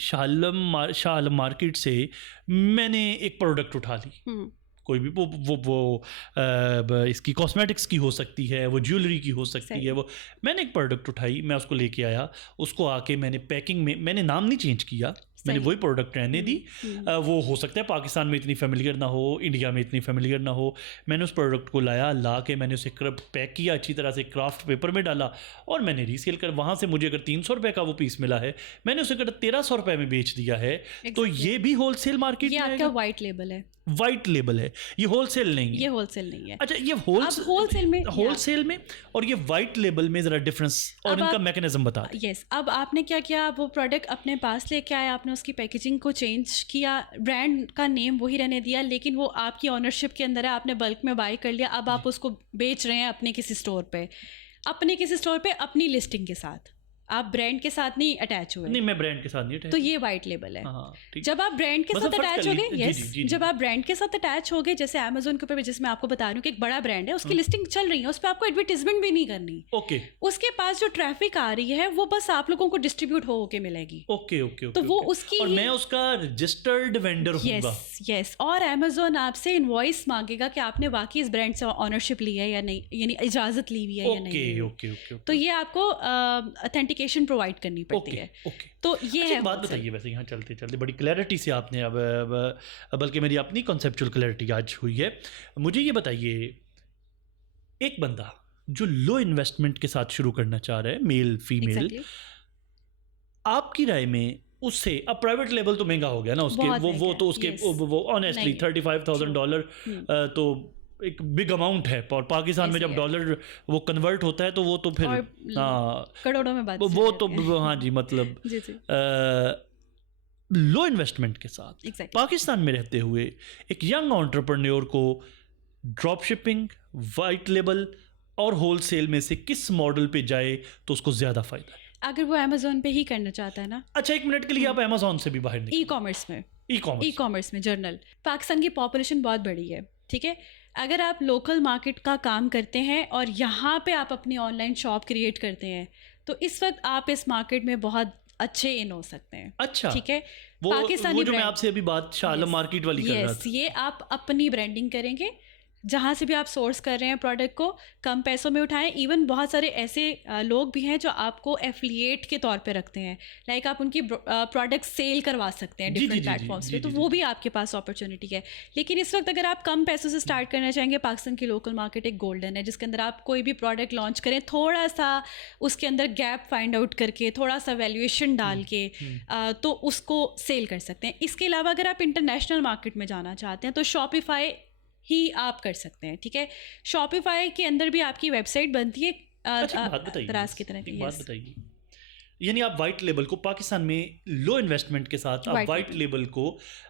शाह आलम मार्केट से मैंने एक प्रोडक्ट उठा ली, कोई भी वो इसकी कॉस्मेटिक्स की हो सकती है, वो ज्वेलरी की हो सकती है, वो मैंने एक प्रोडक्ट उठाई, मैं उसको लेके आया, उसको आके मैंने पैकिंग में, मैंने नाम नहीं चेंज किया, मैंने वही प्रोडक्ट रहने दी। वो हो सकता है पाकिस्तान में इतनी फेमिलियर ना हो, इंडिया में इतनी फेमिलियर ना हो, मैंने उस प्रोडक्ट को ला के मैंने उसे पैक किया अच्छी तरह से, क्राफ्ट पेपर में डाला और मैंने रीसेल कर, वहाँ से मुझे अगर 300 रुपये का वो पीस मिला है, मैंने उसे अगर 1300 रुपये में बेच दिया है, तो ये भी होलसेल मार्केट में आपका वाइट लेबल है, वाइट लेबल है, ये होलसेल नहीं है, ये होलसेल नहीं है। अच्छा, ये होलसेल में और ये वाइट लेबल में जरा डिफरेंस और इनका मैकेनिज्म बता। यस, अब आपने क्या किया, वो प्रोडक्ट अपने पास लेके आए, आपने उसकी पैकेजिंग को चेंज किया, ब्रांड का नेम वही रहने दिया, लेकिन वो आपकी ऑनरशिप के अंदर है, आपने बल्क में बाय कर लिया, अब आप उसको बेच रहे हैं अपने किसी स्टोर पे अपनी लिस्टिंग के साथ, आप ब्रांड के साथ नहीं अटैच हुए। नहीं, मैं ब्रांड के साथ नहीं अटैच, तो ये वाइट लेबल है। जब आप ब्रांड के साथ अटैच हो गए, जब आप ब्रांड के साथ अटैच हो गए, जैसे अमेज़न के ऊपर जिसमें आपको बता रही हूँ कि एक बड़ा ब्रांड है, उसकी लिस्टिंग चल रही है, उस पर आपको एडवर्टीजमेंट भी नहीं करनी। ओके, उसके पास जो ट्रैफिक आ रही है वो बस आप लोगों को डिस्ट्रीब्यूट होके मिलेगी। ओके, तो वो उसकी, और मैं उसका रजिस्टर्ड वेंडर हूँगा। यस, और अमेज़न आपसे इनवॉइस मांगेगा कि आपने वाकई इस ब्रांड से ऑनरशिप ली है या नहीं, यानी इजाजत ली हुई है या नहीं। ओके, तो ये आपको ऑथेंटिकेशन प्रोवाइड करनी पड़ती है। तो ये है बात बताइए, वैसे यहाँ चलते चलते बड़ी क्लैरिटी से आपने अब बल्कि मेरी अपनी कॉन्सेप्चुअल क्लैरिटी आज हुई है। मुझे ये बताइए, एक बंदा जो लो इन्वेस्टमेंट के साथ शुरू करना चाह रहा है, मेल फीमेल, आपकी राय में उससे, अब प्राइवेट लेवल तो महंगा हो गया ना उसके, वो तो उसके वो ऑनेस्टली $35,000 तो एक बिग अमाउंट है, और पाकिस्तान में जब डॉलर वो कन्वर्ट होता है तो वो तो फिर करोड़ों में बात, वो तो हाँ जी, मतलब लो इन्वेस्टमेंट के साथ पाकिस्तान में रहते हुए एक यंग एंटरप्रेन्योर को ड्रॉप शिपिंग, वाइट लेबल और होलसेल में से किस मॉडल पे जाए तो उसको ज़्यादा फायदा है? अगर वो अमेज़न पे ही करना चाहता है ना। अच्छा, एक मिनट के लिए आप अमेज़न से भी बाहर निकलिए, ई कॉमर्स में जर्नल, पाकिस्तान की पॉपुलेशन बहुत बड़ी है, ठीक है, अगर आप लोकल मार्केट का काम करते हैं और यहाँ पे आप अपनी ऑनलाइन शॉप क्रिएट करते हैं, तो इस वक्त आप इस मार्केट में बहुत अच्छे इन हो सकते हैं। अच्छा, ठीक है, पाकिस्तानी वो जो मैं आपसे अभी बात शाह आलम मार्केट वाली कर रहा था, ये आप अपनी ब्रांडिंग करेंगे, जहाँ से भी आप सोर्स कर रहे हैं प्रोडक्ट को, कम पैसों में उठाएं। इवन बहुत सारे ऐसे लोग भी हैं जो आपको एफिलिएट के तौर पे रखते हैं, लाइक आप उनकी प्रोडक्ट सेल करवा सकते हैं डिफरेंट प्लेटफॉर्म्स पे, तो वो भी आपके पास अपॉर्चुनिटी है। लेकिन इस वक्त अगर आप कम पैसों से स्टार्ट करना चाहेंगे, पाकिस्तान की लोकल मार्केट एक गोल्डन है, जिसके अंदर आप कोई भी प्रोडक्ट लॉन्च करें, थोड़ा सा उसके अंदर गैप फाइंड आउट करके, थोड़ा सा वैल्यूएशन डाल के तो उसको सेल कर सकते हैं। इसके अलावा अगर आप इंटरनेशनल मार्केट में जाना चाहते हैं तो शॉपिफाई ही आप कर सकते हैं, ठीक है। शॉपिफाई के अंदर भी आपकी वेबसाइट बनती है अच्छा एक बात बताइए, दराज की तरह की। एक बात बताइए, यानी आप वाइट लेबल को पाकिस्तान में लो इन्वेस्टमेंट के साथ आप वाइट लेबल को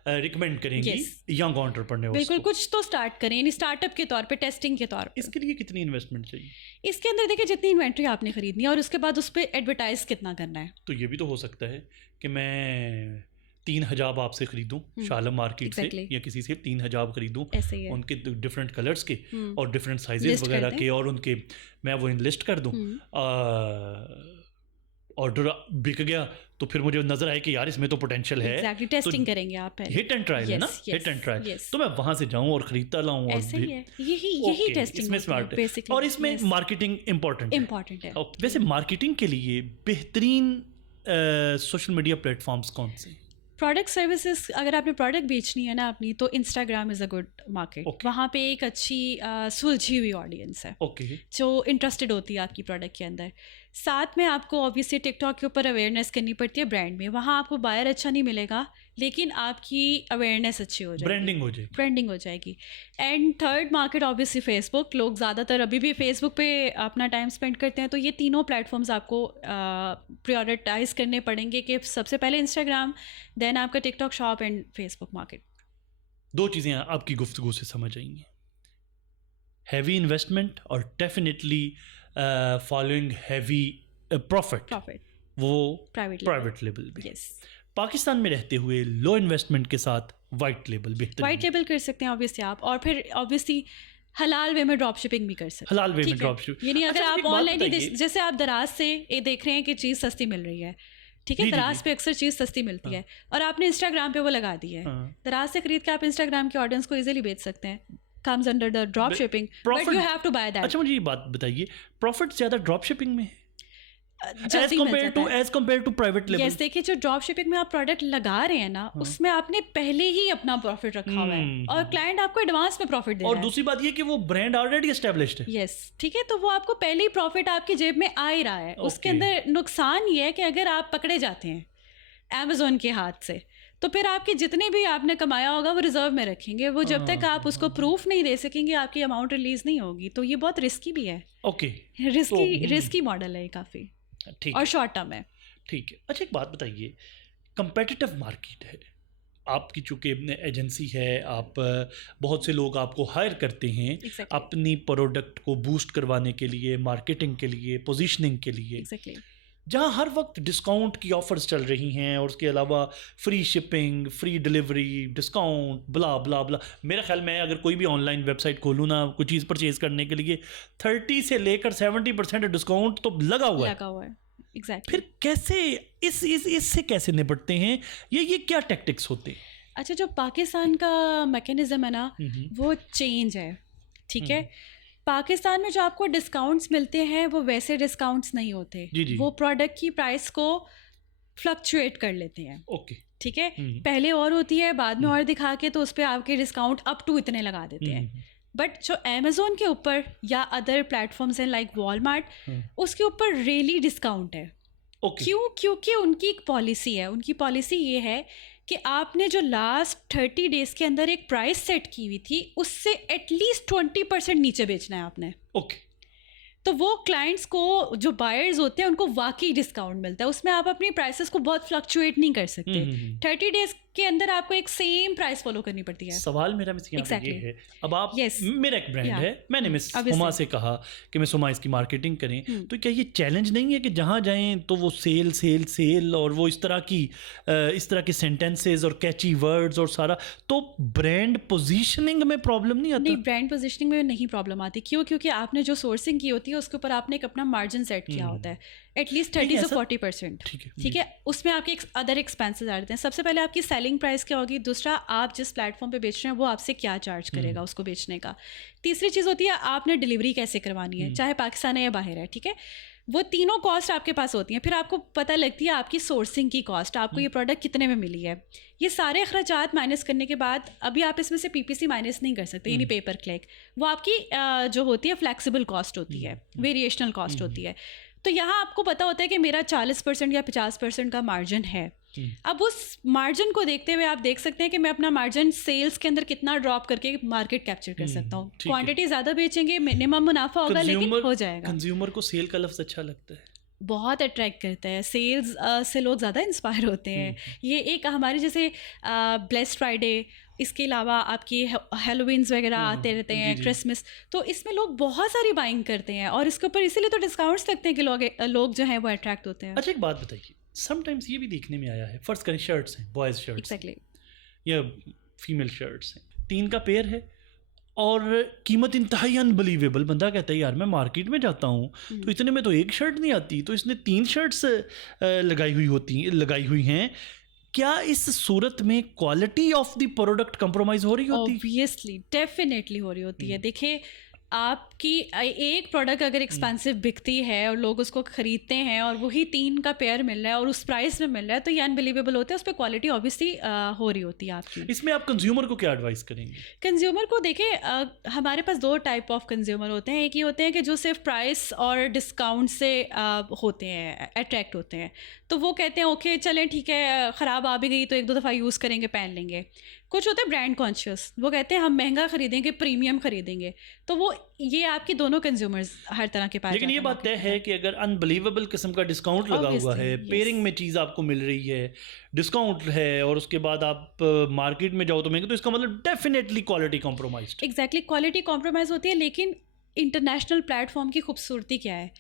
रिकमेंड करेंगी यंग एंटरप्रेन्योर्स बिल्कुल, कुछ तो स्टार्ट करें, यानी स्टार्टअप के तौर पे, टेस्टिंग के तौर पे। इसके लिए कितनी इन्वेस्टमेंट चाहिए? इसके अंदर देखिए जितनी इन्वेंट्री आपने खरीदनी है और उसके बाद उस पर एडवर्टाइज कितना करना है। तो ये भी तो हो सकता है कि मैं 3 हिजाब आपसे खरीदूं शालम मार्केट से या किसी से 3 हिजाब खरीदूं, उनके डिफरेंट कलर्स के और डिफरेंट साइजेस वगैरह के, और उनके मैं वो इनलिस्ट कर दूं, ऑर्डर बिक गया तो फिर मुझे नजर आए कि यार इसमें तो पोटेंशियल है, exactly, टेस्टिंग तो करेंगे आप, हिट एंड ट्रायल है ना, हिट एंड ट्रायल, तो मैं वहां से जाऊं और खरीदता लाऊं, और ऐसे ही है, यही टेस्टिंग इसमें स्मार्ट है। और इसमें मार्केटिंग इंपॉर्टेंट है। वैसे मार्केटिंग के लिए बेहतरीन सोशल मीडिया प्लेटफॉर्म्स कौन से? प्रोडक्ट सर्विसेज, अगर आपने प्रोडक्ट बेचनी है ना अपनी, तो Instagram is a good market. वहाँ पे एक अच्छी सुलझी हुई ऑडियंस है जो इंटरेस्टेड होती है आपकी प्रोडक्ट के अंदर। साथ में आपको ऑब्वियसली टिकटॉक के ऊपर अवेयरनेस करनी पड़ती है ब्रांड में। वहाँ आपको बायर अच्छा नहीं मिलेगा, लेकिन आपकी अवेयरनेस अच्छी हो जाएगी, ब्रांडिंग हो जाएगी। And third market obviously Facebook. लोग ज़्यादातर अभी भी फेसबुक पे अपना टाइम स्पेंड करते हैं, तो ये तीनों प्लेटफॉर्म्स आपको प्रायोरिटाइज करने पड़ेंगे कि सबसे पहले इंस्टाग्राम, देन आपका TikTok shop and Facebook market. 2 चीज़ें आपकी गुफ्तगू से समझ आएंगी, हैवी इन्वेस्टमेंट और डेफिनेटली फॉलोइंग हैवी प्रॉफिट, वो प्राइवेट लेबल भी। पाकिस्तान में रहते हुए लो इन्वेस्टमेंट के साथ वाइट लेबल बेहतर, वाइट लेबल कर सकते हैं ऑब्वियसली आप, और फिर ऑब्वियसली हलाल वे में ड्रॉप शिपिंग भी कर सकते हैं। हलाल वे में ड्रॉप शिपिंग, यानी अगर आप ऑनलाइन, जैसे आप दराज से ये देख रहे हैं कि चीज़ सस्ती मिल रही है, ठीक है, दराज पे अक्सर चीज़ सस्ती मिलती है, और आपने इंस्टाग्राम पे वो लगा दी है, दराज से खरीद के आप इंस्टाग्राम के ऑडियंस को इजीली बेच सकते हैं, comes under the drop shipping, but you have to buy that। अच्छा मुझे ये बात बताइए, प्रॉफिट ज़्यादा ड्रॉप शिपिंग में है as compared to private label? Yes, देखिए जो ड्रॉप शिपिंग में आप प्रोडक्ट लगा रहे हैं ना, उसमें आपने पहले ही अपना प्रॉफिट रखा हुआ है और क्लाइंट आपको एडवांस में प्रॉफिट दे रहा है। और दूसरी बात ये कि वो ब्रांड ऑलरेडी एस्टेब्लिश्ड है। यस, ठीक है, तो वो आपको पहले ही प्रॉफिट आपकी जेब में आ ही रहा है। उसके अंदर नुकसान ये है कि अगर आप पकड़े जाते हैं अमेजोन के हाथ से, तो फिर आपके जितने भी आपने कमाया होगा वो रिजर्व में रखेंगे, वो जब तक आप उसको प्रूफ नहीं दे सकेंगे आपकी अमाउंट रिलीज नहीं होगी। तो ये बहुत रिस्की भी है। रिस्की मॉडल है ये काफ़ी, और शॉर्ट टर्म है। ठीक है, अच्छा एक बात बताइए, कंपेटिटिव मार्केट है, आपकी चूँकि एजेंसी है, आप बहुत से लोग आपको हायर करते हैं अपनी प्रोडक्ट को बूस्ट करवाने के लिए, मार्केटिंग के लिए, पोजीशनिंग के लिए, जहाँ हर वक्त डिस्काउंट की ऑफर्स चल रही हैं और उसके अलावा free shipping, free delivery, discount, blah blah blah. मेरा ख्याल में अगर कोई भी ऑनलाइन वेबसाइट खोलूँ ना कोई चीज़ परचेज़ करने के लिए 30 से लेकर 70% डिस्काउंट तो लगा हुआ है। Exactly. फिर कैसे इससे कैसे निपटते हैं? ये क्या टैक्टिक्स होते हैं? अच्छा, जो पाकिस्तान का मैकेनिज्म है ना, वो चेंज है, ठीक है। पाकिस्तान में जो आपको डिस्काउंट्स मिलते हैं वो वैसे डिस्काउंट्स नहीं होते, वो प्रोडक्ट की प्राइस को फ्लक्चुएट कर लेते हैं। ठीक है, पहले और होती है, बाद में और दिखा के तो उस पर आपके डिस्काउंट अप टू इतने लगा देते हैं। बट जो अमेजोन के ऊपर या अदर प्लेटफॉर्म्स हैं लाइक वॉलमार्ट, उसके ऊपर रियली डिस्काउंट है। क्यों? क्योंकि उनकी एक पॉलिसी है। उनकी पॉलिसी ये है कि आपने जो लास्ट 30 डेज के अंदर एक प्राइस सेट की हुई थी, उससे एटलीस्ट 20% नीचे बेचना है आपने। तो वो क्लाइंट्स को, जो बायर्स होते हैं, उनको वाकई डिस्काउंट मिलता है। उसमें आप अपनी प्राइसेस को बहुत फ्लक्चुएट नहीं कर सकते। 30 डेज के अंदर आपको एक सेम प्राइस फॉलो करनी पड़ती है। सवाल मेरा ये है, अब आप मेरा एक ब्रांड है, मैंने मिस सुमा से कहा कि मैं सुमा इसकी मार्केटिंग करें, तो क्या ये चैलेंज नहीं है कि जहाँ जाएं तो वो सेल और वो इस तरह के सेंटेंसेस और कैची वर्ड्स और सारा, तो ब्रांड पोजीशनिंग में प्रॉब्लम नहीं आती? नहीं, ब्रांड पोजीशनिंग में नहीं प्रॉब्लम आती। क्यों? क्योंकि आपने जो सोर्सिंग की होती है उसके ऊपर आपने एक अपना मार्जिन सेट किया होता है, एटलीस्ट 30 से 40%। ठीक है, उसमें आपके अदर एक्सपेंसेस आ जाते हैं। सबसे पहले आपकी सेलिंग प्राइस क्या होगी, दूसरा आप जिस प्लेटफॉर्म पे बेच रहे हैं वो आपसे क्या चार्ज करेगा उसको बेचने का, तीसरी चीज़ होती है आपने डिलीवरी कैसे करवानी है, चाहे पाकिस्तान है या बाहर है। ठीक है, वो तीनों कॉस्ट आपके पास होती हैं। फिर आपको पता लगती है आपकी सोर्सिंग की कॉस्ट, आपको ये प्रोडक्ट कितने में मिली है। ये सारे अखराजात माइनस करने के बाद अभी आप इसमें से PPC माइनस नहीं कर सकते, यानी पेपर क्लिक। वो आपकी जो होती है फ्लैक्सिबल कॉस्ट होती है, वेरिएशनल कॉस्ट होती है। तो यहाँ आपको पता होता है कि मेरा 40% या 50% का मार्जिन है, अब उस मार्जिन को देखते हुए आप देख सकते हैं कि मैं अपना मार्जिन सेल्स के अंदर कितना ड्रॉप करके मार्केट कैप्चर कर सकता हूँ। क्वांटिटी ज़्यादा बेचेंगे, मिनिमम मुनाफा होगा, लेकिन हो जाएगा। कंज्यूमर को सेल का लफ्ज़ अच्छा लगता है, बहुत अट्रैक्ट करता है। सेल्स से लोग ज़्यादा इंस्पायर होते हैं। ये एक हमारी जैसे ब्लेस्ड फ्राइडे, इसके अलावा आपकी हेलोवीन्स वगैरह आते रहते हैं, क्रिसमस, तो इसमें लोग बहुत सारी बाइंग करते हैं और इसके ऊपर इसीलिए तो डिस्काउंट्स लगते हैं कि लोग जो हैं वो अट्रैक्ट होते हैं। अच्छा, एक बात बताइए, समटाइम्स ये भी देखने में आया है, फर्स्ट करें शर्ट्स हैं, बॉयज़ शर्ट्स एग्जैक्टली, या फीमेल शर्ट्स हैं, 3 का पेयर है और कीमत इंतहाई अनबिलीवेबल। बंदा कहता है यार मैं मार्केट में जाता हूँ तो इतने में तो एक शर्ट नहीं आती, तो इसने 3 शर्ट्स लगाई हुई हैं। क्या इस सूरत में quality of the product compromise हो रही होती है? ऑब्वियसली, डेफिनेटली हो रही होती है। देखिए, आपकी एक प्रोडक्ट अगर एक्सपेंसिव बिकती है और लोग उसको ख़रीदते हैं और वही 3 का पेयर मिल रहा है और उस प्राइस में मिल रहा है, तो ये अनबिलीवेबल होता है। उस पर क्वालिटी ऑब्वियसली हो रही होती है आपकी। इसमें आप कंज्यूमर को क्या एडवाइस करेंगे? कंज्यूमर को देखिए, हमारे पास 2 टाइप ऑफ कंज्यूमर होते हैं। एक ये होते हैं कि जो सिर्फ प्राइस और डिस्काउंट से होते हैं, अट्रैक्ट होते हैं, तो वो कहते हैं ओके चलें ठीक है, ख़राब आ भी गई तो 1-2 दफ़ा यूज़ करेंगे, पहन लेंगे। कुछ होते हैं ब्रांड कॉन्शियस, वो कहते हैं हम महंगा खरीदेंगे, प्रीमियम खरीदेंगे। तो वो ये आपकी दोनों कंज्यूमर्स हर तरह के पास। लेकिन ये बात तय है कि अगर अनबिलीवेबल किस्म का डिस्काउंट लगा हुआ है, पेयरिंग में चीज़ आपको मिल रही है, डिस्काउंट है, और उसके बाद आप मार्केट में जाओ तो महंगे, तो इसका मतलब definitely quality compromised. Exactly, quality compromise होती है। लेकिन इंटरनेशनल प्लेटफॉर्म की खूबसूरती क्या है,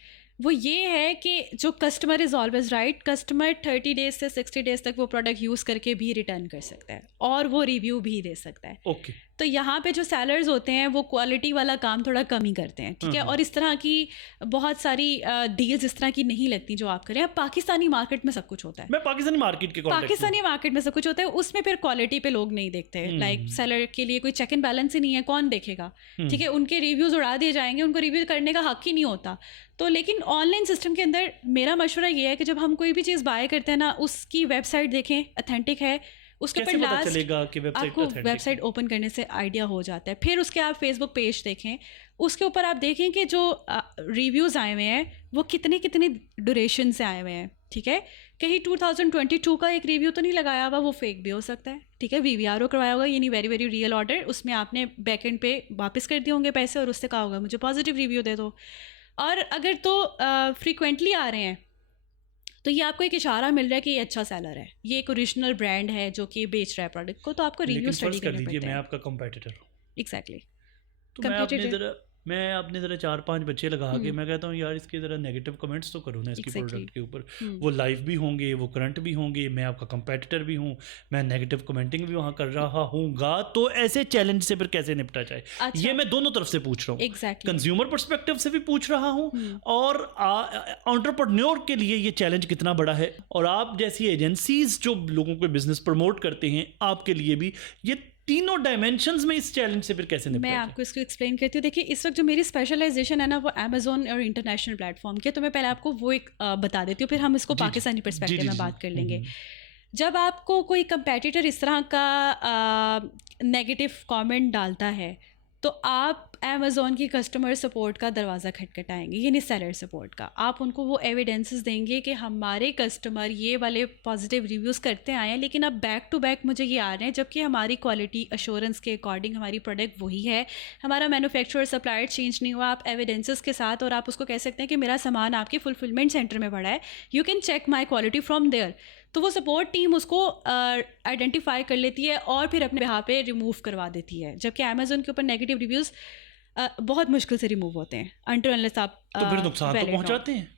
वो ये है कि जो customer is always right. Customer 30 days से 60 डेज तक वो प्रोडक्ट यूज़ करके भी रिटर्न कर सकता है और वो रिव्यू भी दे सकता है। ओके, तो यहाँ पे जो सेलर्स होते हैं वो क्वालिटी वाला काम थोड़ा कम ही करते हैं, ठीक है। और इस तरह की बहुत सारी डील्स इस तरह की नहीं लगती जो आप करें। अब पाकिस्तानी मार्केट में सब कुछ होता है, मैं पाकिस्तानी मार्केट में सब कुछ होता है, उसमें फिर क्वालिटी पे लोग नहीं देखते। लाइक सेलर के लिए कोई चेक एंड बैलेंस ही नहीं है, कौन देखेगा, ठीक है। उनके रिव्यूज़ उड़ा दिए जाएंगे, उनको रिव्यू करने का हक ही नहीं होता। तो लेकिन ऑनलाइन सिस्टम के अंदर मेरा मशवरा ये है कि जब हम कोई भी चीज़ बाय करते हैं ना, उसकी वेबसाइट देखें, ऑथेंट है, उसके ऊपर आपको वेबसाइट ओपन करने से आइडिया हो जाता है। फिर उसके आप फेसबुक पेज देखें, उसके ऊपर आप देखें कि जो रिव्यूज़ आए हुए हैं वो कितने ड्यूरेशन से आए हुए हैं, ठीक है। कहीं 2022 का एक रिव्यू तो नहीं लगाया हुआ, वो फेक भी हो सकता है, ठीक है। VVRO करवाया होगा, यानी वेरी वेरी रियल ऑर्डर, उसमें आपने बैकएंड पे वापस कर दिए होंगे पैसे और उससे कहा होगा मुझे पॉजिटिव रिव्यू दे दो। और अगर तो फ्रीक्वेंटली आ रहे हैं तो ये आपको एक इशारा मिल रहा है कि ये अच्छा सेलर है, ये एक ओरिजिनल ब्रांड है जो कि बेच रहा है प्रोडक्ट को, तो आपको रिव्यू स्टडी करने पड़ते हैं। मैं आपका कंपेटिटर हूँ, एग्जैक्टली, तो मैं अपने ज़रा 4-5 बच्चे लगा के मैं कहता हूँ यार इसके ज़रा नेगेटिव कमेंट्स तो करो ना इसकी प्रोडक्ट के ऊपर। वो लाइव भी होंगे, वो करंट भी होंगे, मैं आपका कंपेटिटर भी हूँ, मैं नेगेटिव कमेंटिंग भी वहाँ कर रहा हूँगा, तो ऐसे चैलेंज से फिर कैसे निपटा जाए? अच्छा, ये मैं दोनों तरफ से पूछ रहा हूँ, कंज्यूमर पर्सपेक्टिव से भी पूछ रहा हूँ और एंटरप्रेन्योर के लिए ये चैलेंज कितना बड़ा है, और आप जैसी एजेंसीज जो लोगों को बिजनेस प्रमोट करते हैं, आपके लिए भी ये तीनों डायमेंशंस में इस चैलेंज से फिर कैसे निपटा? मैं आपको इसको एक्सप्लेन करती हूँ। देखिए, इस वक्त जो मेरी स्पेशलाइजेशन है ना, वो अमेजोन और इंटरनेशनल प्लेटफॉर्म की है, तो मैं पहले आपको वो एक बता देती हूँ, फिर हम इसको पाकिस्तानी पर्सपेक्टिव में बात कर लेंगे। जब आपको कोई कंपेटिटर इस तरह का नेगेटिव कमेंट डालता है तो आप अमेज़ॉन की कस्टमर सपोर्ट का दरवाज़ा खटखटाएंगे, यानी सेलर सपोर्ट का। आप उनको वो एविडेंसेस देंगे कि हमारे कस्टमर ये वाले पॉजिटिव रिव्यूज़ करते आए हैं, लेकिन अब बैक टू बैक मुझे ये आ रहे हैं, जबकि हमारी क्वालिटी अश्योरेंस के अकॉर्डिंग हमारी प्रोडक्ट वही है, हमारा मैन्युफैक्चरर सप्लायर चेंज नहीं हुआ। आप एविडेंसेस के साथ, और आप उसको कह सकते हैं कि मेरा सामान आपके फुलफिलमेंट सेंटर में पड़ा है, you can check my quality from there. तो वो सपोर्ट टीम उसको आइडेंटिफाई कर लेती है और फिर अपने बिहाफ पे रिमूव करवा देती है, जबकि अमेज़ॉन के ऊपर नेगेटिव रिव्यूज़ बहुत मुश्किल से रिमूव होते हैं अनटिल अनलेस आप तो फिर नुकसान तो पहुंचाते हैं।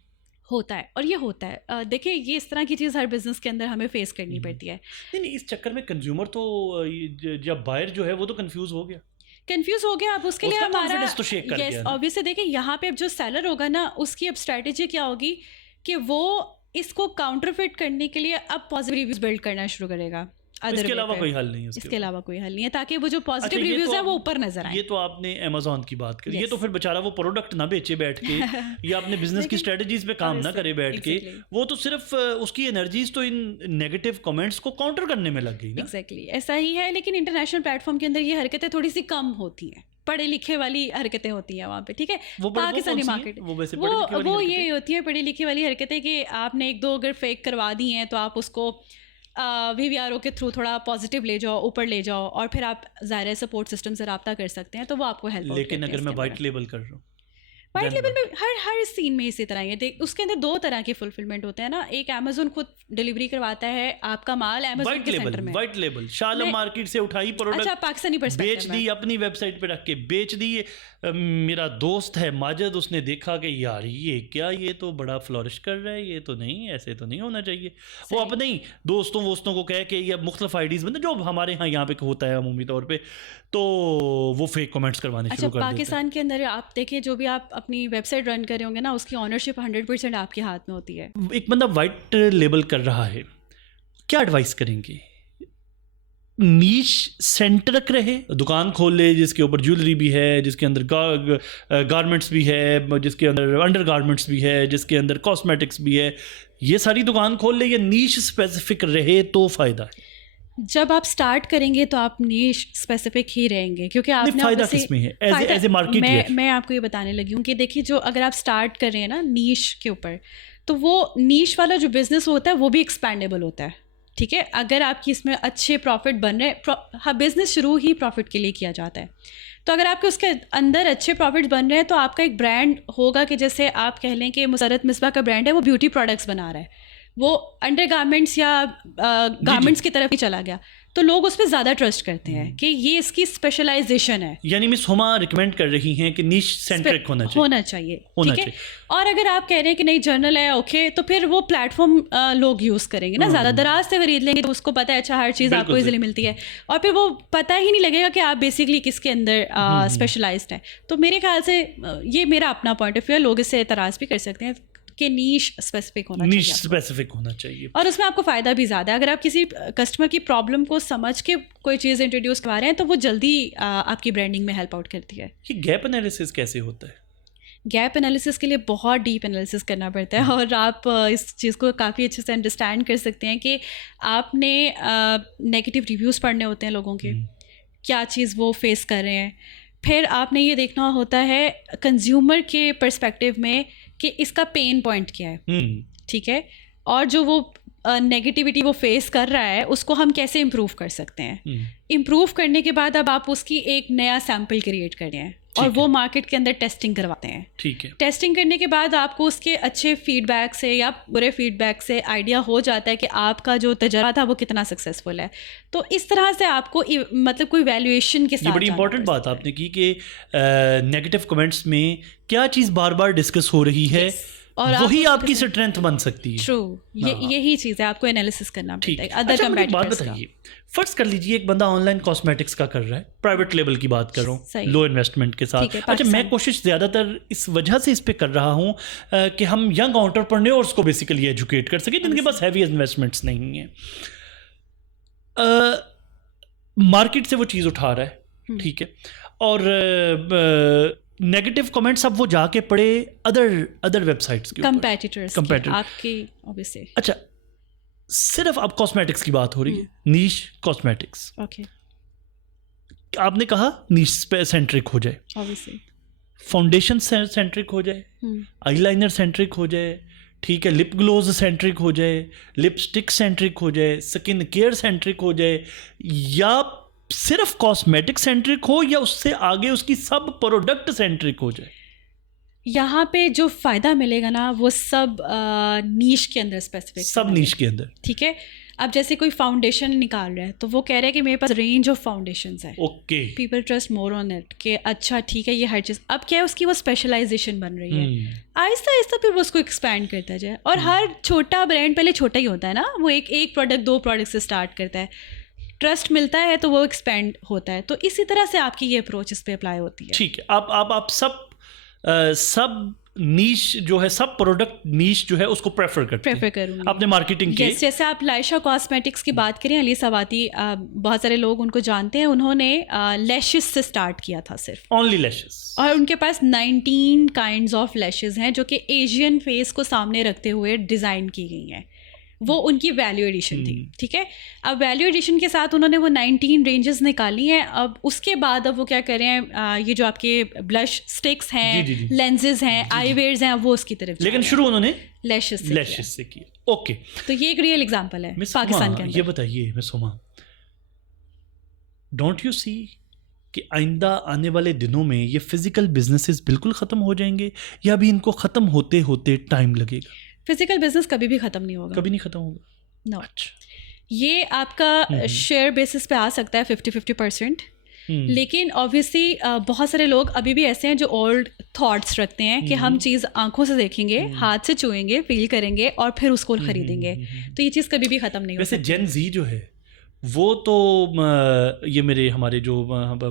होता है, और ये होता है। देखिए, ये इस तरह की चीज़ हर बिजनेस के अंदर हमें फेस करनी पड़ती है। नहीं, इस चक्कर में कंज्यूमर तो जब बायर जो है वो तो कंफ्यूज हो गया। अब उसके लिए हमारा तो शेक कर गया। Yes, obviously. देखिए, यहाँ पे अब जो सेलर होगा ना, उसकी अब स्ट्रेटेजी क्या होगी कि वो इसको काउंटरफिट करने के लिए अब पॉजिटिव रिव्यूज बिल्ड करना शुरू करेगा। इसके अलावा कोई हल नहीं है, इसके अलावा कोई हल नहीं है, ताकि वो जो पॉजिटिव रिव्यूज है वो ऊपर नजर आए। ये तो आपने अमेज़ॉन की बात करी, ये तो फिर बेचारा वो प्रोडक्ट ना बेचे बैठ के या अपने बिजनेस की स्ट्रेटजीज पे काम ना करे बैठ के, वो तो सिर्फ उसकी एनर्जीज तो इन नेगेटिव कमेंट्स को काउंटर करने में लग गई ना। एग्जैक्टली, ऐसा ही है। लेकिन इंटरनेशनल प्लेटफॉर्म के अंदर ये हरकतें थोड़ी सी कम होती हैं, पढ़े लिखे वाली हरकतें होती हैं वहाँ पे, ठीक है। पाकिस्तानी मार्केट वो ये होती है पढ़ी लिखी वाली हरकतें कि आपने 1-2 अगर फेक करवा दी हैं तो आप उसको VVRO के थ्रू थोड़ा पॉजिटिव ले जाओ, ऊपर ले जाओ, और फिर आप ज़ाहिर सपोर्ट सिस्टम से रब्ता कर सकते हैं, तो वो आपको हेल्प। लेकिन अगर मैं वाइट लेबल कर रहा हूँ, वाइट लेवल में हर सीन में इसी तरह है। उसके अंदर दो तरह के फुलफिलमेंट होते हैं ना। एक अमेजोन खुद डिलीवरी करवाता है आपका माल अमेजोन के सेंटर में। वाइट लेबल शालम मार्केट से उठाई प्रोडक्ट, अच्छा, पाकिस्तानी बेच दी, अपनी वेबसाइट पे रख के बेच दी। मेरा दोस्त है माजिद, उसने देखा कि यार ये क्या, ये तो बड़ा फ्लोरिश कर रहा है, ये तो नहीं, ऐसे तो नहीं होना चाहिए। वो अपने ही दोस्तों को कह के ये मुख्तलिफ आईडीज बंदे, जो हमारे यहाँ पे होता है अमूमी तौर पे, तो वो फेक कमेंट्स करवाने शुरू कर देते हैं। पाकिस्तान के अंदर आप देखिए, जो भी आप अपनी वेबसाइट रन कर रहे होंगे ना, उसकी ऑनरशिप 100% आपके हाथ में होती है। एक बंदा वाइट लेबल कर रहा है, क्या एडवाइस करेंगे? नीश सेंट्रिक रहे, दुकान खोल ले जिसके ऊपर ज्वेलरी भी है, जिसके अंदर गारमेंट्स भी है, जिसके अंदर अंडर गारमेंट्स भी है, जिसके अंदर कॉस्मेटिक्स भी है, ये सारी दुकान खोल ले, या नीश स्पेसिफिक रहे तो फ़ायदा है? जब आप स्टार्ट करेंगे तो आप नीश स्पेसिफिक ही रहेंगे, क्योंकि आपने फायदा किसमें है एज ए मार्केट? मैं आपको ये बताने लगी हूँ कि देखिए, जो अगर आप स्टार्ट कर रहे हैं ना नीश के ऊपर, तो वो नीश वाला जो बिजनेस होता है वो भी एक्सपैंडेबल होता है, ठीक है। अगर आपकी इसमें अच्छे प्रॉफिट बन रहे हैं, हाँ, बिजनेस शुरू ही प्रॉफिट के लिए किया जाता है, तो अगर आपके उसके अंदर अच्छे प्रॉफिट बन रहे हैं तो आपका एक ब्रांड होगा कि जैसे आप कह लें कि मुसरत मिसबा का ब्रांड है, वो ब्यूटी प्रोडक्ट्स बना रहा है, वो अंडर गारमेंट्स या गारमेंट्स की तरफ ही चला गया, तो लोग उस पर ज़्यादा ट्रस्ट करते हैं कि ये इसकी स्पेशलाइजेशन है। यानी मिस हुमा रिकमेंड कर रही हैं कि नीश सेंट्रिक होना चाहिए, ठीक है। और अगर आप कह रहे हैं कि नहीं जर्नल है, ओके, तो फिर वो प्लेटफॉर्म लोग यूज़ करेंगे ना, ज़्यादा दराज से खरीद लेंगे, तो उसको पता है अच्छा हर चीज़ आपको इजीली मिलती है, और फिर वो पता ही नहीं लगेगा कि आप बेसिकली किसके अंदर स्पेशलाइज्ड हैं। तो मेरे ख्याल से ये मेरा अपना पॉइंट ऑफ व्यू है, लोग इससे एतराज़ भी कर सकते हैं कि नीश स्पेसिफिक होना चाहिए, और उसमें आपको फ़ायदा भी ज़्यादा है। अगर आप किसी कस्टमर की प्रॉब्लम को समझ के कोई चीज़ इंट्रोड्यूस करवा रहे हैं, तो वो जल्दी आपकी ब्रांडिंग में हेल्प आउट करती है। ये गैप एनालिसिस कैसे होता है? गैप एनालिसिस के लिए बहुत डीप एनालिसिस करना पड़ता है, और आप इस चीज़ को काफ़ी अच्छे से अंडरस्टैंड कर सकते हैं कि आपने नेगेटिव रिव्यूज़ पढ़ने होते हैं लोगों के, क्या चीज़ वो फेस कर रहे हैं, फिर आपने ये देखना होता है कंज्यूमर के पर्सपेक्टिव में कि इसका पेन पॉइंट क्या है, ठीक है, और जो वो नेगेटिविटी वो फेस कर रहा है उसको हम कैसे इम्प्रूव कर सकते हैं। इम्प्रूव करने के बाद अब आप उसकी एक नया सैम्पल क्रिएट कर रहे हैं, और वो मार्केट के अंदर टेस्टिंग करवाते हैं, ठीक है। टेस्टिंग करने के बाद आपको उसके अच्छे फीडबैक से या बुरे फीडबैक से आइडिया हो जाता है कि आपका जो तजर्बा था वो कितना सक्सेसफुल है। तो इस तरह से आपको मतलब कोई वैल्यूएशन के साथ, ये बड़ी इंपॉर्टेंट बात आपने की कि नेगेटिव कमेंट्स में क्या चीज़ बार बार डिस्कस हो रही है, और वही आपकी स्ट्रेंथ बन सकती है। ट्रू, यही चीज़ है, आपको एनालिसिस करना पड़ता है। अच्छा, मुझे बात बताइए, फर्स्ट कर लीजिए एक बंदा ऑनलाइन कॉस्मेटिक्स का कर रहा है, प्राइवेट लेवल की बात कर रहा हूँ, लो इन्वेस्टमेंट के साथ। अच्छा, मैं कोशिश ज़्यादातर इस वजह से इस पे कर रहा हूँ कि हम यंग एंटरप्रेन्योर्स को बेसिकली एजुकेट कर सकें जिनके पास हैवी इन्वेस्टमेंट्स नहीं हैं। मार्केट से वो चीज़ उठा रहा है, ठीक है, और नेगेटिव कमेंट्स अब वो जाके पढ़े अदर वेबसाइट्स के कंपेटिटर्स आपकी ऑब्वियसली। अच्छा, सिर्फ अब कॉस्मेटिक्स की बात हो रही है, नीश कॉस्मेटिक्स, ओके, आपने कहा नीश सेंट्रिक हो जाए, ऑब्वियसली फाउंडेशन सेंट्रिक हो जाए, आईलाइनर सेंट्रिक हो जाए, ठीक है, लिप ग्लोज सेंट्रिक हो जाए, लिपस्टिक सेंट्रिक हो जाए, स्किन केयर सेंट्रिक हो जाए, या सिर्फ कॉस्मेटिक सेंट्रिक हो, या उससे आगे उसकी सब प्रोडक्ट सेंट्रिक हो जाए। यहाँ पे जो फ़ायदा मिलेगा ना वो सब नीश के अंदर स्पेसिफिक, सब नीश के अंदर, ठीक है। अब जैसे कोई फाउंडेशन निकाल रहा है तो वो कह रहा है कि मेरे पास रेंज ऑफ फाउंडेशंस है, okay, people trust more on it कि अच्छा ठीक है ये हर चीज़। अब क्या है, उसकी वो स्पेशलाइजेशन बन रही है, आहिस्ता आहिस्ता फिर वो उसको एक्सपैंड करता जाए, और हर छोटा ब्रांड पहले छोटा ही होता है ना, वो एक प्रोडक्ट 2 प्रोडक्ट से स्टार्ट करता है, ट्रस्ट मिलता है तो वो एक्सपेंड होता है। तो इसी तरह से आपकी ये अप्रोच इस पे अप्लाई होती है, ठीक है। आप सब नीश जो है, सब प्रोडक्ट नीश जो है उसको प्रेफर करूँगी अपने मार्केटिंग के। जैसे आप लाइशा कॉस्मेटिक्स की बात करें, अली सवाती, बहुत सारे लोग उनको जानते हैं, उन्होंने लैशेस से स्टार्ट किया था, सिर्फ ओनली लैशेस, और उनके पास 19 काइंड्स ऑफ लैशेस हैं जो कि एशियन फेस को सामने रखते हुए डिज़ाइन की गई हैं। वो उनकी वैल्यू एडिशन थी, ठीक है। अब वैल्यू एडिशन के साथ उन्होंने वो 19 रेंजेस निकाली हैं। अब उसके बाद अब वो क्या कर रहे हैं, ये जो आपके ब्लश स्टिक्स हैं, लेंसेज हैं, आईवेयर्स हैं, वो उसकी तरफ, लेकिन शुरू उन्होंने लैशेस से किया। ओके, तो ये एक रियल एग्जांपल है पाकिस्तान के अंदर। ये बताइए miss Huma, don't you see कि आइंदा आने वाले दिनों में ये फिजिकल बिजनेसेस बिल्कुल ख़त्म हो जाएंगे, या अभी इनको ख़त्म होते होते टाइम लगेगा? फिजिकल बिजनेस कभी भी ख़त्म नहीं होगा, कभी नहीं ख़त्म होगा। नो, ये आपका शेयर बेसिस पे आ सकता है 50-50%, लेकिन ऑब्वियसली बहुत सारे लोग अभी भी ऐसे हैं जो ओल्ड थॉट्स रखते हैं कि हम चीज़ आंखों से देखेंगे, हाथ से छुएंगे, फील करेंगे और फिर उसको खरीदेंगे। तो ये चीज़ कभी भी ख़त्म नहीं हो सकती। वैसे जेन जी जो है वो तो ये मेरे हमारे जो